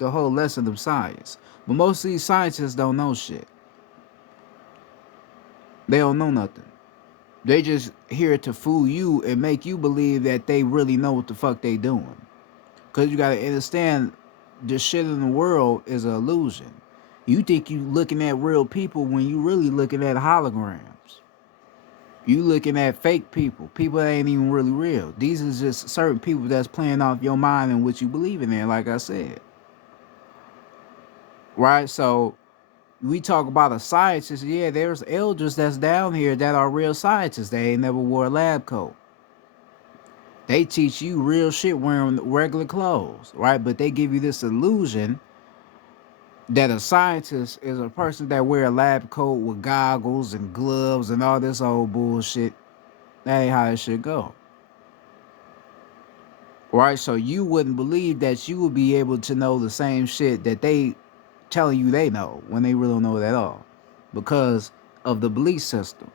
lesson of science. But most of these scientists don't know shit. They don't know nothing. They just here to fool you and make you believe that they really know what the fuck they doing. Cause you gotta understand, the shit in the world is an illusion. You think you looking at real people when you really looking at holograms. You looking at fake people. People that ain't even really real. These is just certain people that's playing off your mind and what you believe in, like I said. Right? So we talk about a scientist. Yeah, there's elders that's down here that are real scientists. They ain't never wore a lab coat. They teach you real shit wearing regular clothes, right? But they give you this illusion that a scientist is a person that wear a lab coat with goggles and gloves and all this old bullshit. That ain't how it should go. Right? So you wouldn't believe that you would be able to know the same shit that they telling you they know when they really don't know it at all. Because of the belief system.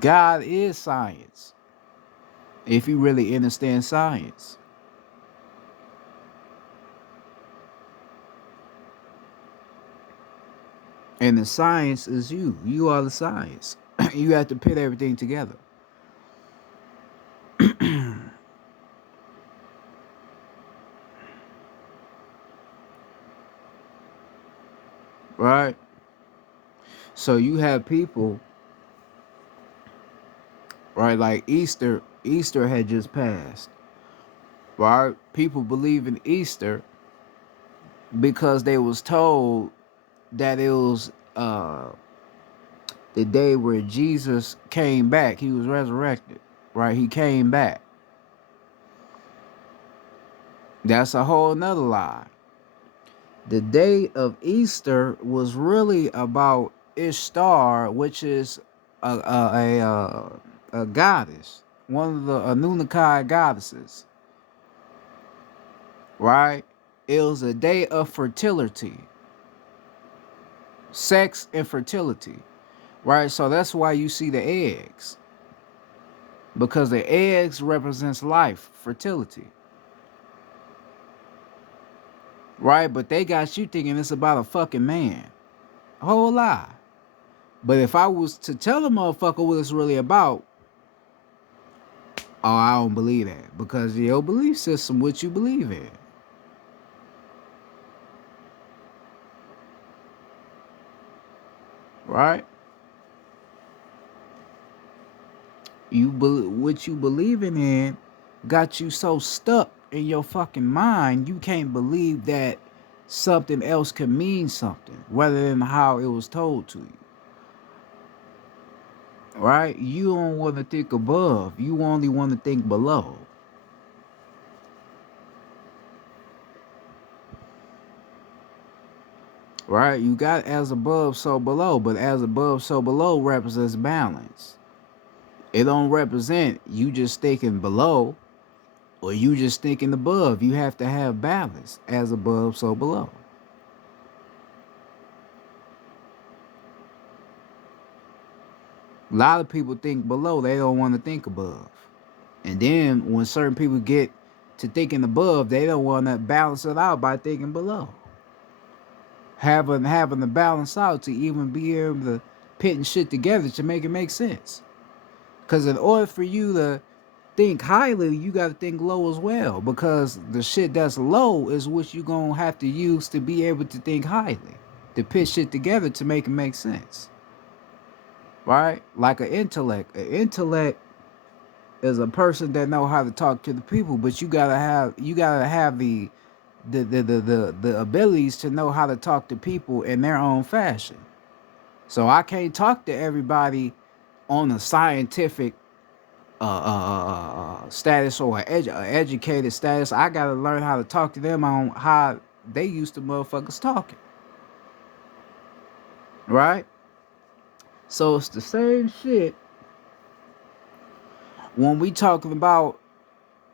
God is science. If you really understand science. And the science is you. You are the science. You have to put everything together. Right? So you have people, right? Like Easter. Easter had just passed. Right? People believe in Easter because they was told that it was the day where Jesus came back. He was resurrected. Right? He came back. That's a whole nother lie. The day of Easter was really about Ishtar, which is a goddess, one of the Anunnaki goddesses, right? It was a day of fertility, sex and fertility, right? So that's why you see the eggs, because the eggs represents life, fertility, right? But they got you thinking it's about a fucking man. A whole lie. But if I was to tell the motherfucker what it's really about, oh, I don't believe that. Because your belief system, what you believe in. Right? What you believing in got you so stuck in your fucking mind, you can't believe that something else can mean something, rather than how it was told to you. Right? You don't want to think above. You only want to think below. Right? You got as above, so below, but as above, so below represents balance. It don't represent you just thinking below or you just thinking above. You have to have balance. As above, so below. A lot of people think below, they don't want to think above. And then when certain people get to thinking above, they don't want to balance it out by thinking below. Having to balance out to even be able to putting shit together to make it make sense. Because in order for you to think highly, you got to think low as well. Because the shit that's low is what you're going to have to use to be able to think highly. To put shit together to make it make sense. Right? Like an intellect. An intellect is a person that know how to talk to the people, but you gotta have the abilities to know how to talk to people in their own fashion. So I can't talk to everybody on a scientific status or a educated status. I gotta learn how to talk to them on how they used to motherfuckers talking, right? So it's the same shit when we talking about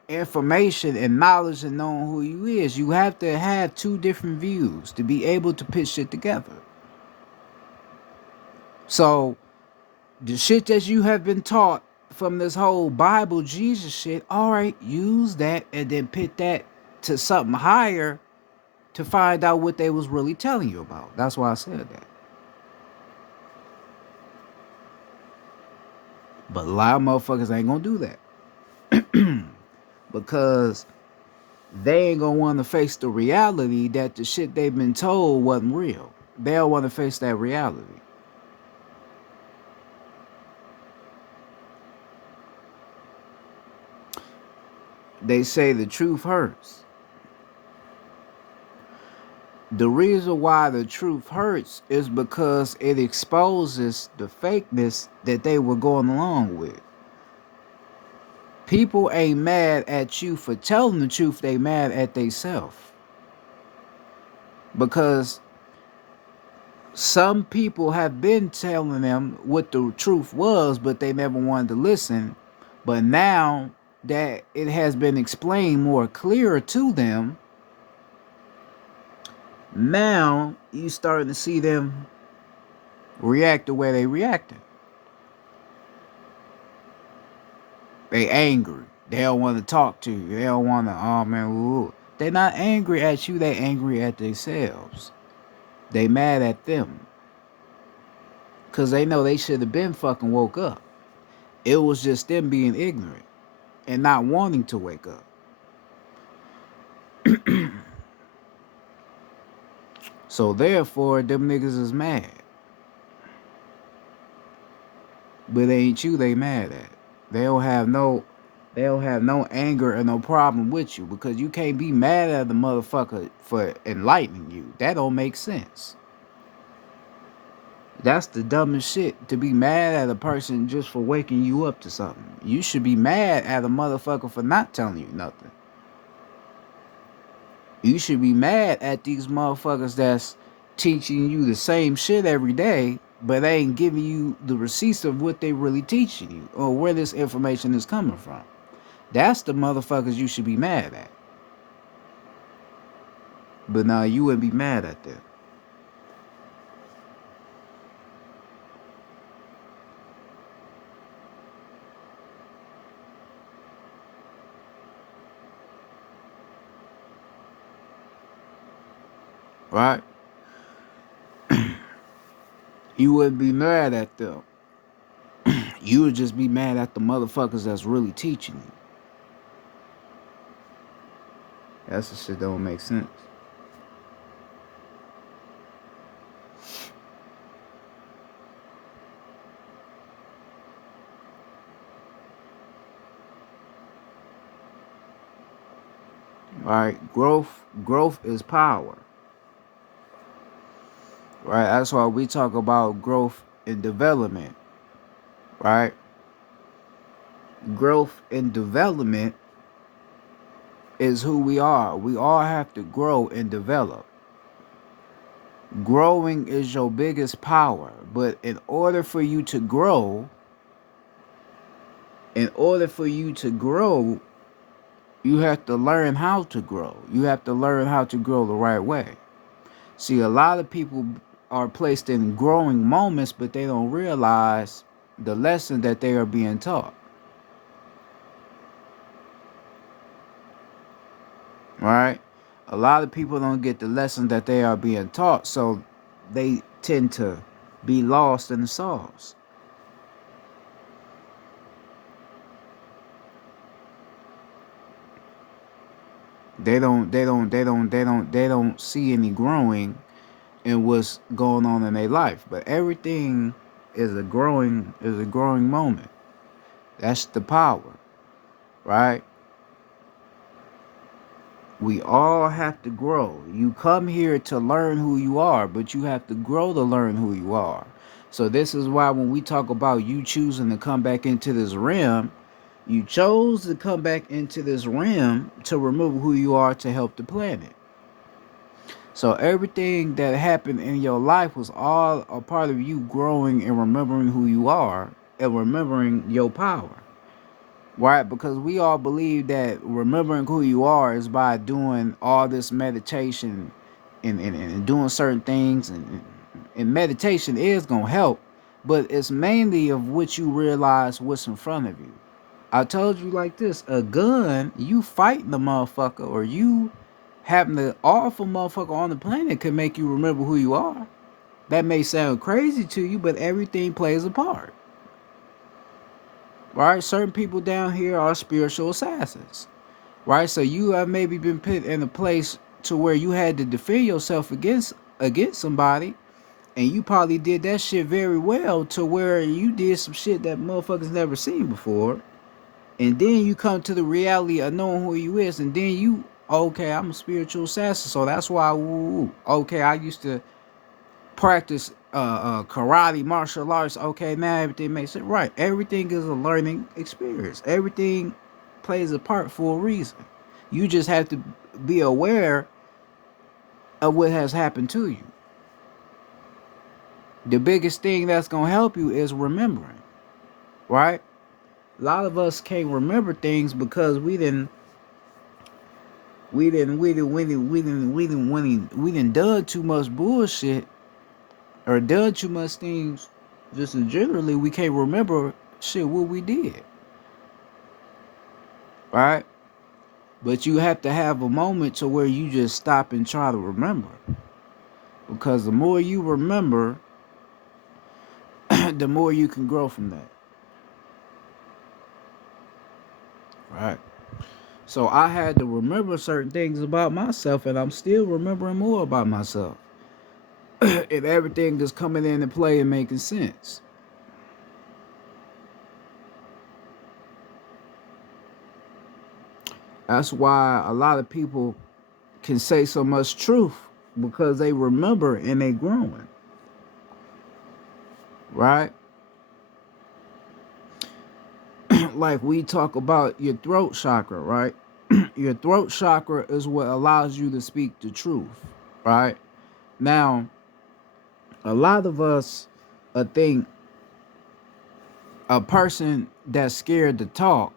information and knowledge and knowing who you is. You have to have two different views to be able to put shit together. So the shit that you have been taught from this whole Bible Jesus shit, all right, use that and then put that to something higher to find out what they was really telling you about. That's why I said that. But a lot of motherfuckers ain't gonna do that. Because they ain't gonna want to face the reality that the shit they've been told wasn't real. They don't want to face that reality. They say the truth hurts. The reason why the truth hurts is because it exposes the fakeness that they were going along with. People ain't mad at you for telling the truth, they mad at theyself. Because some people have been telling them what the truth was, but they never wanted to listen. But now that it has been explained more clearer to them, now you starting to see them react the way they reacted. They angry. They don't want to talk to you. They don't want to, oh man, woo. They not angry at you, they angry at themselves. They mad at them. Because they know they should have been fucking woke up. It was just them being ignorant and not wanting to wake up. So therefore, them niggas is mad. But it ain't you they mad at. They don't have no anger or no problem with you, because you can't be mad at the motherfucker for enlightening you. That don't make sense. That's the dumbest shit, to be mad at a person just for waking you up to something. You should be mad at a motherfucker for not telling you nothing. You should be mad at these motherfuckers that's teaching you the same shit every day, but they ain't giving you the receipts of what they really teaching you or where this information is coming from. That's the motherfuckers you should be mad at. But now you wouldn't be mad at them. Right? You wouldn't be mad at them. You would just be mad at the motherfuckers that's really teaching you. That's the shit that don't make sense. Right? Growth is power. Right? That's why we talk about growth and development. Right? Growth and development is who we are. We all have to grow and develop. Growing is your biggest power, but in order for you to grow, you have to learn how to grow. You have to learn how to grow the right way. See, a lot of people are placed in growing moments, but they don't realize the lesson that they are being taught. Right? A lot of people don't get the lesson that they are being taught, so they tend to be lost in the sauce. They don't see any growing in what's going on in their life. But everything is a growing moment. That's the power, right? We all have to grow. You come here to learn who you are, but you have to grow to learn who you are. So this is why when we talk about you choosing to come back into this realm, You chose to come back into this realm to remember who you are to help the planet. So everything that happened in your life was all a part of you growing and remembering who you are and remembering your power. Right? Because we all believe that remembering who you are is by doing all this meditation and doing certain things. And meditation is going to help, but it's mainly of what you realize what's in front of you. I told you like this, a gun, you fighting the motherfucker or you having the awful motherfucker on the planet can make you remember who you are. That may sound crazy to you, but everything plays a part. Right? Certain people down here are spiritual assassins. Right? So you have maybe been put in a place to where you had to defend yourself against somebody, and you probably did that shit very well to where you did some shit that motherfuckers never seen before. And then you come to the reality of knowing who you is, and then you, okay, I'm a spiritual assassin, so that's why, okay, I used to practice karate, martial arts. Okay, now everything makes sense. Right, everything is a learning experience. Everything plays a part for a reason. You just have to be aware of what has happened to you. The biggest thing that's gonna help you is remembering, right? A lot of us can't remember things because we didn't done too much bullshit or done too much things. Just in generally, we can't remember shit what we did, right? But you have to have a moment to where you just stop and try to remember, because the more you remember, the more you can grow from that, right? So I had to remember certain things about myself, and I'm still remembering more about myself. And everything is coming into play and making sense. That's why a lot of people can say so much truth, because they remember and they growing, right? Like we talk about your throat chakra, right? Your throat chakra is what allows you to speak the truth, right? Now, a lot of us think a person that's scared to talk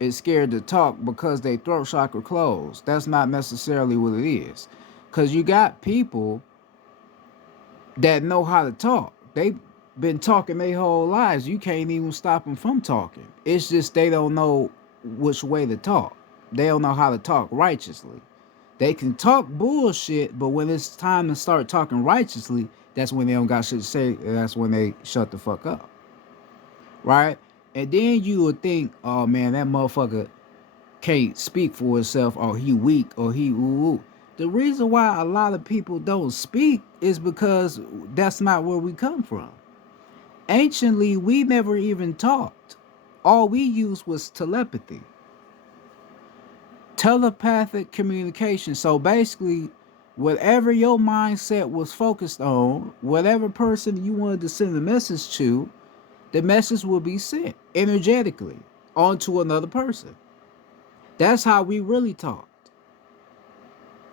is scared to talk because they throat chakra closed. That's not necessarily what it is. Because you got people that know how to talk. They've been talking their whole lives. You can't even stop them from talking. It's just they don't know which way to talk. They don't know how to talk righteously. They can talk bullshit, but when it's time to start talking righteously, that's when they don't got shit to say. That's when they shut the fuck up. Right? And then you would think, oh man, that motherfucker can't speak for himself, or he weak, or he ooh. The reason why a lot of people don't speak is because that's not where we come from. Anciently, we never even talked. All we used was telepathy, telepathic communication. So basically, whatever your mindset was focused on, whatever person you wanted to send a message to, the message will be sent energetically onto another person. That's how we really talked,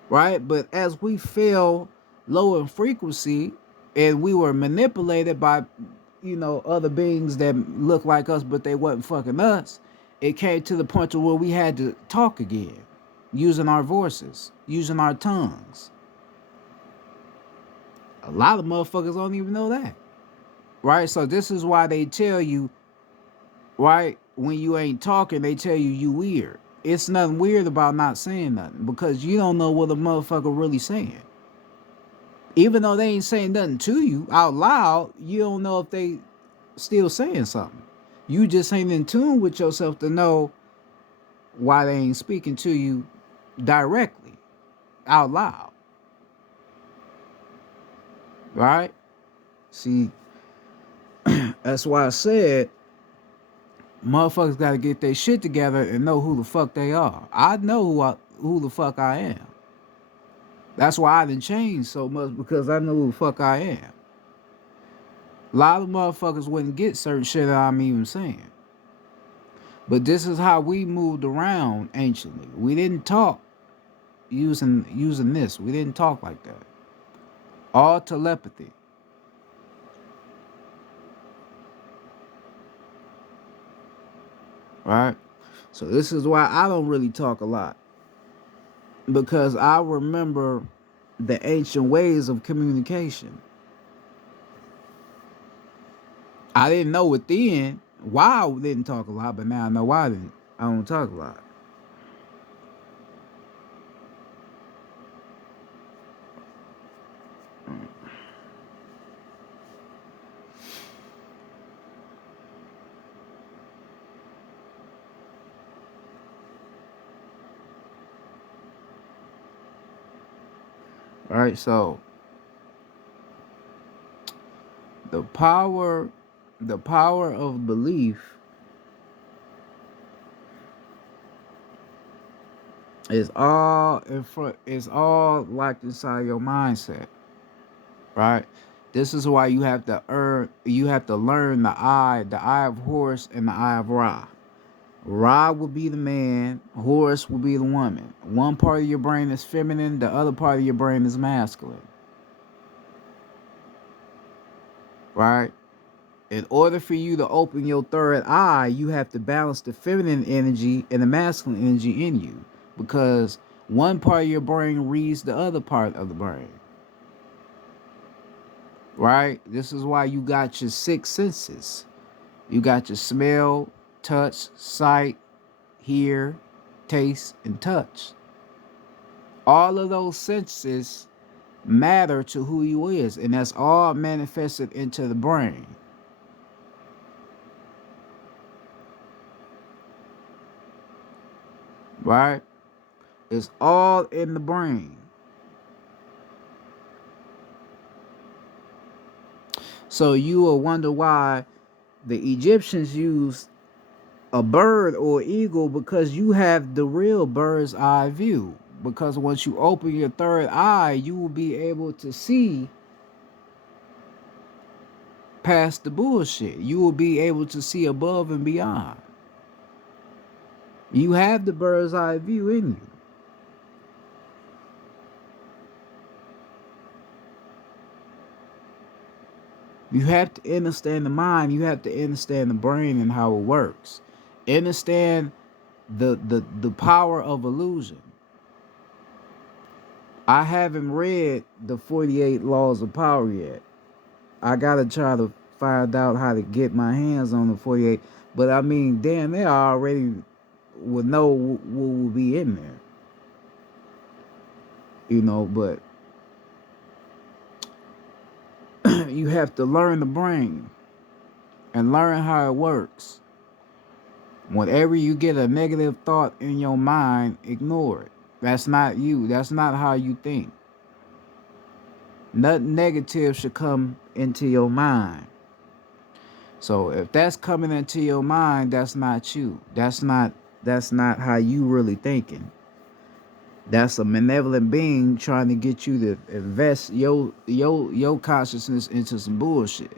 right? But as we fell low in frequency and we were manipulated by, other beings that look like us, but they wasn't fucking us, it came to the point to where we had to talk again, using our voices, using our tongues. A lot of motherfuckers don't even know that, right? So this is why they tell you, right, when you ain't talking, they tell you weird. It's nothing weird about not saying nothing, because you don't know what a motherfucker really saying. Even though they ain't saying nothing to you out loud, you don't know if they still saying something. You just ain't in tune with yourself to know why they ain't speaking to you directly out loud. Right? See, that's why I said motherfuckers gotta get their shit together and know who the fuck they are. I know who the fuck I am. That's why I didn't change so much, because I know who the fuck I am. A lot of motherfuckers wouldn't get certain shit that I'm even saying. But this is how we moved around anciently. We didn't talk using this. We didn't talk like that. All telepathy. Right? So this is why I don't really talk a lot. Because I remember the ancient ways of communication. I didn't know it then why I didn't talk a lot, but now I know why I don't talk a lot. All right, so the power of belief is all in front, is all locked inside your mindset, right? This is why you have to learn the eye of Horus and the eye of Ra. Ra will be the man, Horus will be the woman. One part of your brain is feminine, the other part of your brain is masculine, right? In order for you to open your third eye, you have to balance the feminine energy and the masculine energy in you, because one part of your brain reads the other part of the brain, right? This is why you got your six senses. You got your smell, touch, sight, hear, taste, and touch. All of those senses matter to who you is, and that's all manifested into the brain. Right? It's all in the brain. So you will wonder why the Egyptians used a bird or eagle, because you have the real bird's eye view. Because once you open your third eye, you will be able to see past the bullshit. You will be able to see above and beyond. You have the bird's eye view in you. You have to understand the mind. You have to understand the brain and how it works. Understand the power of illusion. I haven't read the 48 Laws of Power yet. I gotta try to find out how to get my hands on the 48. But I mean, damn, they already would know what will be in there. You know, but you have to learn the brain and learn how it works. Whenever you get a negative thought in your mind, ignore it. That's not you. That's not how you think. Nothing negative should come into your mind. So if that's coming into your mind, that's not you. That's not how you really thinking. That's a malevolent being trying to get you to invest your consciousness into some bullshit,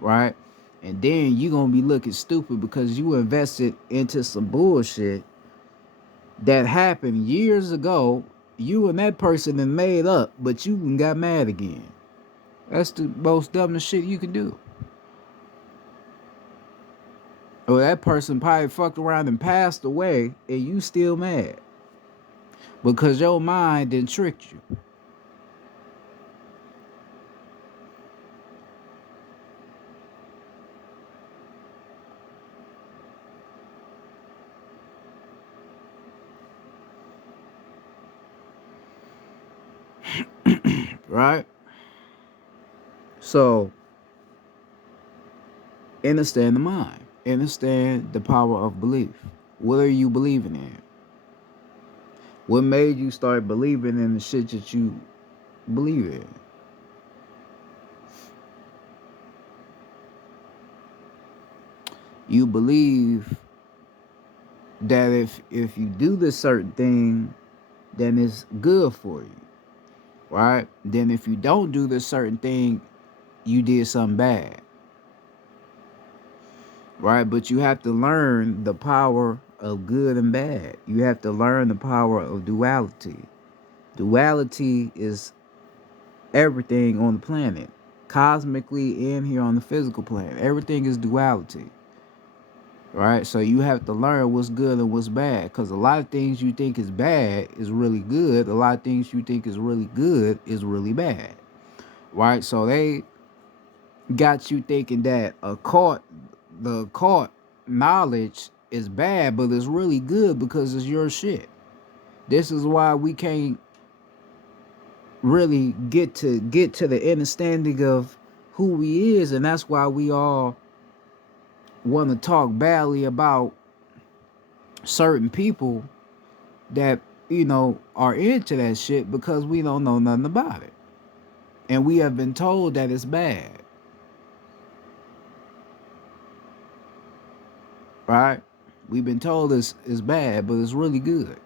right? And then you gonna be looking stupid because you invested into some bullshit that happened years ago. You and that person then made up, but you got mad again. That's the most dumbest shit you can do. Or that person probably fucked around and passed away, and you still mad because your mind didn't trick you. Right? So understand the mind. Understand the power of belief. What are you believing in? What made you start believing in the shit that you believe in? You believe that if you do this certain thing, then it's good for you, right? Then if you don't do this certain thing, you did something bad. right? But you have to learn the power of good and bad. You have to learn the power of duality. Duality is everything on the planet, cosmically and here on the physical plane. Everything is duality, right? So you have to learn what's good and what's bad, because a lot of things you think is bad is really good. A lot of things you think is really good is really bad, right? So they got you thinking that the occult knowledge is bad, but it's really good because it's your shit. This is why we can't really get to the understanding of who we is, and that's why we all want to talk badly about certain people that are into that shit, because we don't know nothing about it, and we have been told that it's bad, right? We've been told it's bad, but it's really good,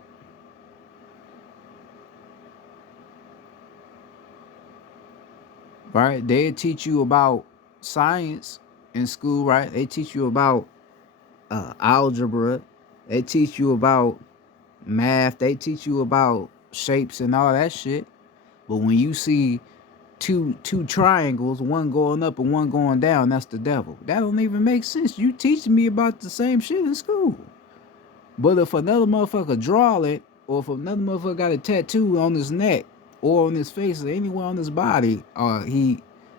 right? They teach you about science in school, right? They teach you about algebra. They teach you about math. They teach you about shapes and all that shit. But when you see two triangles, one going up and one going down, that's the devil. That don't even make sense. You teaching me about the same shit in school. But if another motherfucker draw it, or if another motherfucker got a tattoo on his neck or on his face or anywhere on his body,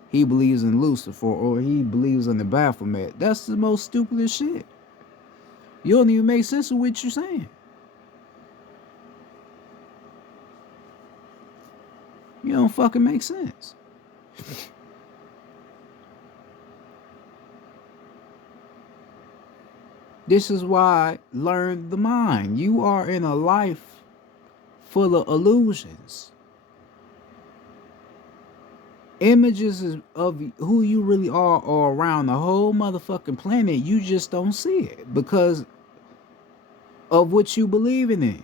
he believes in Lucifer, or he believes in the Baphomet. That's the most stupidest shit. You don't even make sense of what you're saying. You don't fucking make sense. This is why learn the mind. You are in a life full of illusions. Images of who you really are around the whole motherfucking planet. You just don't see it because of what you believing in.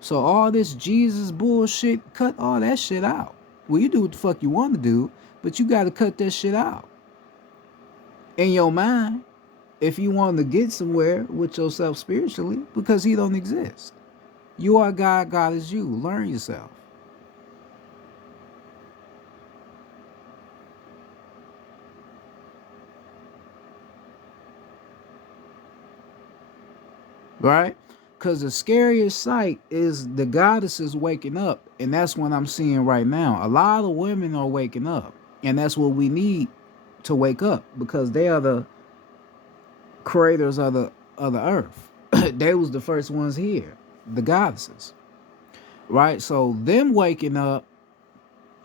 So all this Jesus bullshit, cut all that shit out. Well, you do what the fuck you want to do, but you got to cut that shit out in your mind if you want to get somewhere with yourself spiritually, because he don't exist. You are God, God is you. Learn yourself. Right? Because the scariest sight is the goddesses waking up. And that's what I'm seeing right now. A lot of women are waking up. And that's what we need to wake up, because they are the creators of the earth. They was the first ones here, the goddesses. Right? So them waking up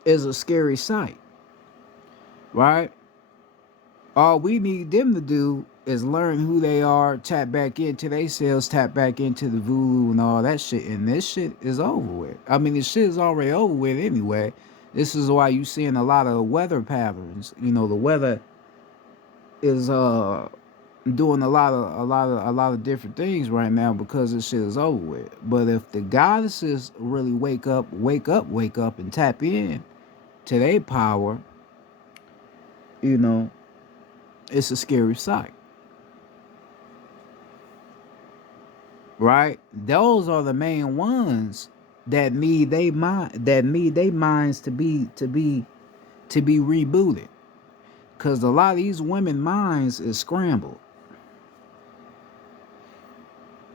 is a scary sight. Right? All we need them to do is learn who they are, tap back into themselves, tap back into the voodoo and all that shit, and this shit is over with. I mean, this shit is already over with anyway. This is why you seeing a lot of weather patterns. The weather is doing a lot of different things right now because this shit is over with. But if the goddesses really wake up, and tap in to their power, you know, it's a scary sight. Right? Those are the main ones that need their minds to be rebooted. Cause a lot of these women minds is scrambled.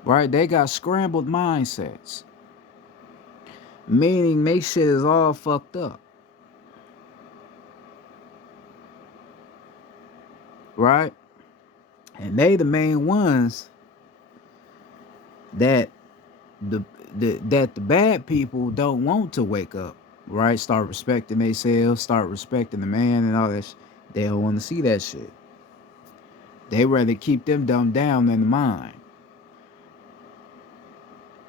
Right? They got scrambled mindsets. Meaning they shit is all fucked up. Right? And they the main ones that the the bad people don't want to wake up, right? Start respecting themselves, start respecting the man and all that. They don't want to see that shit. They rather keep them dumbed down than the mind.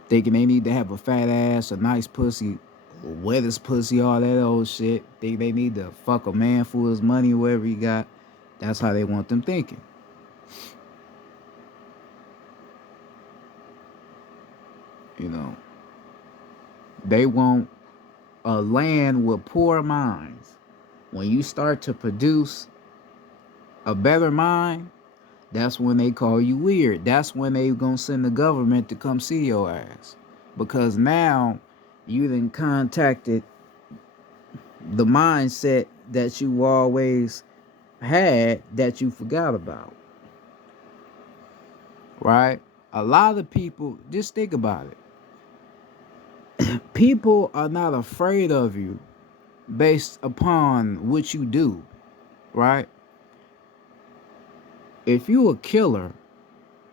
Thinking they need to have a fat ass, a nice pussy, wettest pussy, all that old shit. Think they need to fuck a man for his money, whatever he got. That's how they want them thinking. You know, they want a land with poor minds. When you start to produce a better mind, That's when they call you weird. That's when they gonna send the government to come see your ass. Because now you done contacted the mindset that you always had that you forgot about. Right? A lot of people, just think about it. People are not afraid of you based upon what you do, right? If you a killer,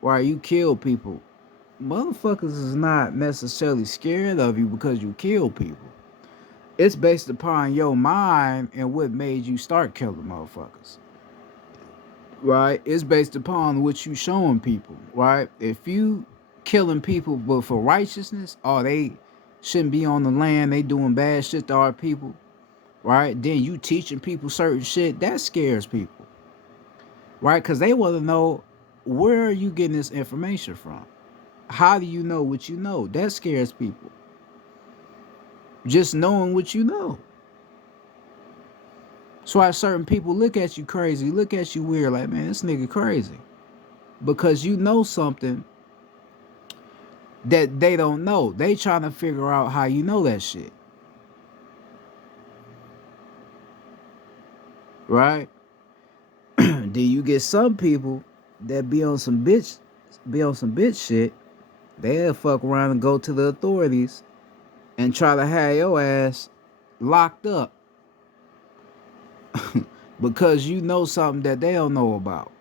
right, you kill people, motherfuckers is not necessarily scared of you because you kill people. It's based upon your mind and what made you start killing motherfuckers. Right? It's based upon what you showing people, right? If you killing people but for righteousness, or they shouldn't be on the land, they doing bad shit to our people, right? Then you teaching people certain shit, that scares people, right? Because they want to know, where are you getting this information from? How do you know what you know? That scares people. Just knowing what you know. So why certain people look at you crazy, look at you weird, like, man, this nigga crazy. Because you know something that they don't know. They trying to figure out how you know that shit. Right? Then you get some people that be on some bitch shit. They'll fuck around and go to the authorities and try to have your ass locked up because you know something that they don't know about.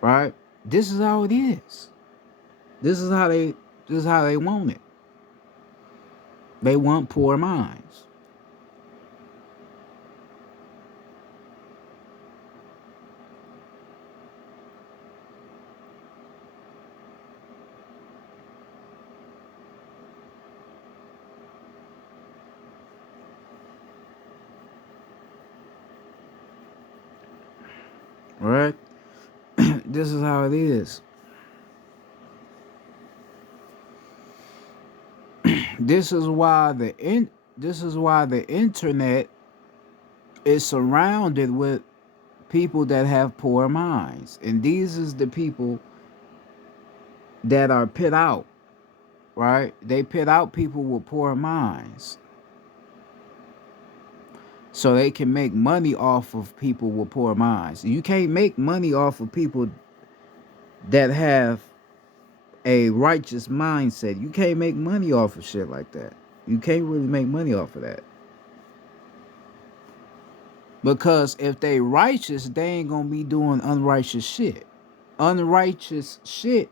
Right? This is how it is. This is how they want it. They want poor minds. Right? This is how it is. This is why the internet is surrounded with people that have poor minds. And these is the people that are pit out, right? They pit out people with poor minds. So they can make money off of people with poor minds. You can't make money off of people that have a righteous mindset. You can't make money off of shit like that. You can't really make money off of that. Because if they righteous, they ain't gonna be doing unrighteous shit. Unrighteous shit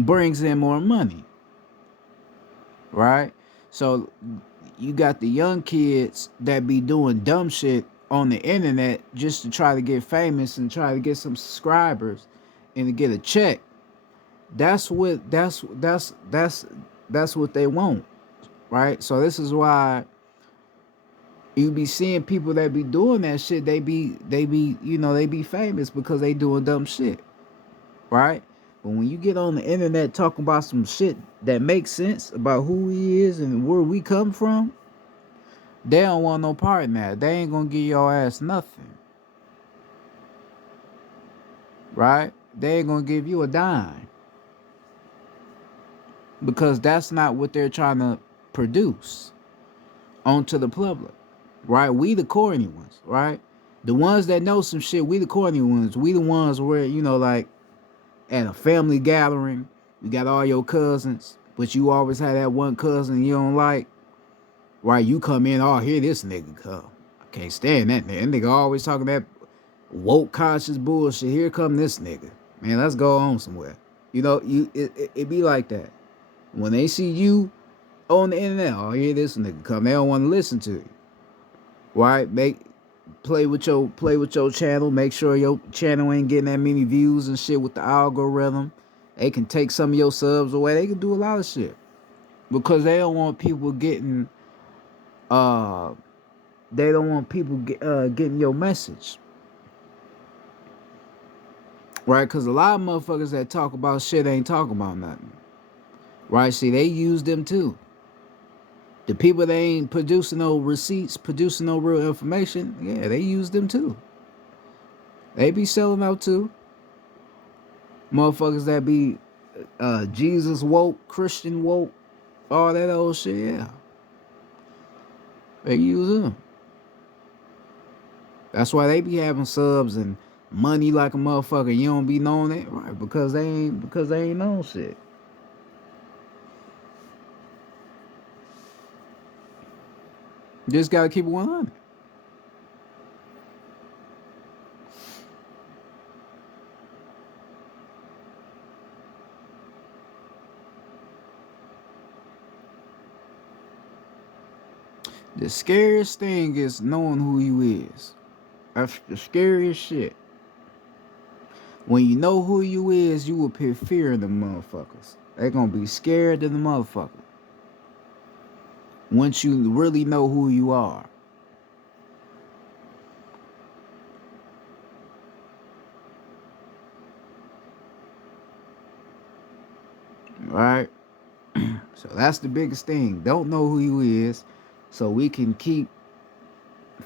brings in more money, right? So you got the young kids that be doing dumb shit on the internet just to try to get famous and try to get some subscribers and to get a check. That's what they want, right? So this is why you be seeing people that be doing that shit. They be they be famous because they doing dumb shit, right? But when you get on the internet talking about some shit that makes sense about who he is and where we come from, they don't want no part in that. They ain't gonna give your ass nothing, right? They ain't gonna give you a dime because that's not what they're trying to produce onto the public, right? We the corny ones, right? The ones that know some shit, we the corny ones. We the ones where, like at a family gathering, you got all your cousins, but you always have that one cousin you don't like, right? You come in, oh, here this nigga come. I can't stand that nigga. That nigga always talking that woke conscious bullshit. Here come this nigga. Man, let's go on somewhere. It be like that. When they see you on the internet, oh, here this nigga come. They don't want to listen to you. Right? Play with your channel. Make sure your channel ain't getting that many views and shit with the algorithm. They can take some of your subs away. They can do a lot of shit because they don't want people getting getting your message, right? Because a lot of motherfuckers that talk about shit ain't talking about nothing, right? See, they use them too, The people that ain't producing no receipts, producing no real information, yeah, they use them too. They be selling out too. Motherfuckers that be Jesus woke, Christian woke, all that old shit, yeah. They use them. That's why they be having subs and money like a motherfucker. You don't be knowing that, right? Because they ain't known shit. Just gotta keep it 100. The scariest thing is knowing who you is. That's the scariest shit. When you know who you is, you will put fear in the motherfuckers. They gonna be scared of the motherfucker. Once you really know who you are. Right? So that's the biggest thing. Don't know who you is, so we can keep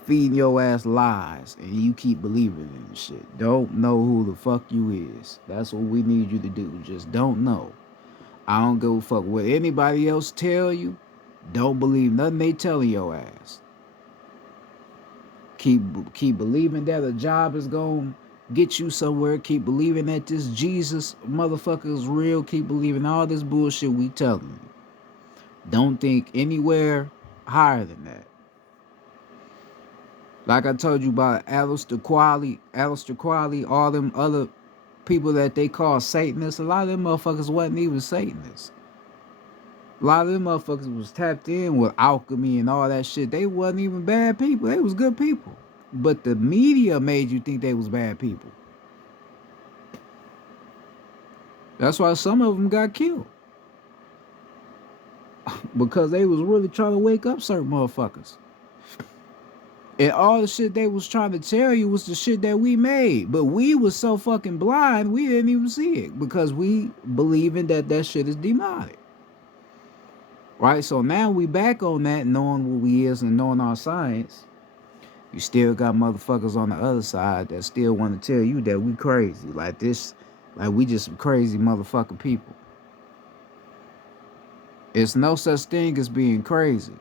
feeding your ass lies and you keep believing in shit. Don't know who the fuck you is. That's what we need you to do. Just don't know. I don't give a fuck what anybody else tell you. Don't believe nothing they telling your ass. Keep believing that a job is gonna get you somewhere. Keep believing that this Jesus motherfucker is real. Keep believing all this bullshit we telling you. Don't think anywhere higher than that. Like I told you about Aleister Crowley, all them other people that they call Satanists, a lot of them motherfuckers wasn't even Satanists. A lot of them motherfuckers was tapped in with alchemy and all that shit. They wasn't even bad people. They was good people. But the media made you think they was bad people. That's why some of them got killed. Because they was really trying to wake up certain motherfuckers. And all the shit they was trying to tell you was the shit that we made. But we was so fucking blind, we didn't even see it. Because we believing that that shit is demonic. Right? So now we back on that, knowing what we is and knowing our science. You still got motherfuckers on the other side that still want to tell you that we crazy. Like this, like we just some crazy motherfucking people. It's no such thing as being crazy.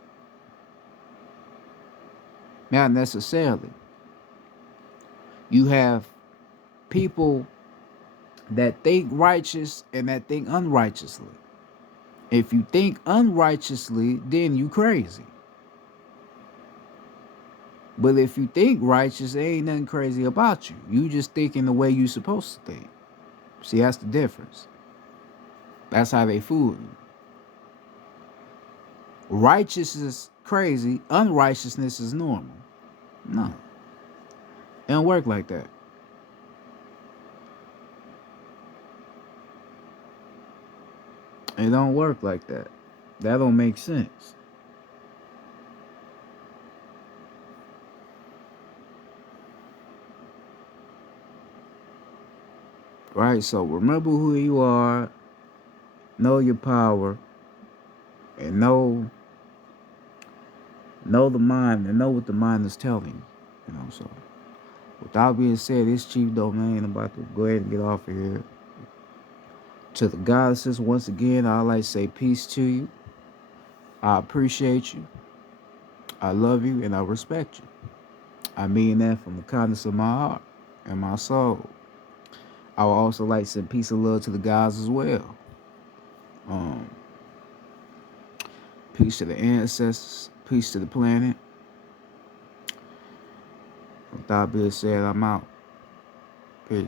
Not necessarily. You have people that think righteous and that think unrighteously. If you think unrighteously, then you crazy. But if you think righteous, there ain't nothing crazy about you. You just thinking the way you supposed to think. See, that's the difference. That's how they fool you. Righteousness is crazy, unrighteousness is normal. No. It don't work like that. It don't work like that. That don't make sense. Right? So remember who you are, know your power, and know the mind and know what the mind is telling you. You know, so with that being said, it's Chief Domain. I'm about to go ahead and get off of here. To the goddesses, once again, I like to say peace to you. I appreciate you. I love you and I respect you. I mean that from the kindness of my heart and my soul. I would also like to send peace and love to the guys as well. Um, Peace to the ancestors. Peace to the planet. With that being said, I'm out. Peace.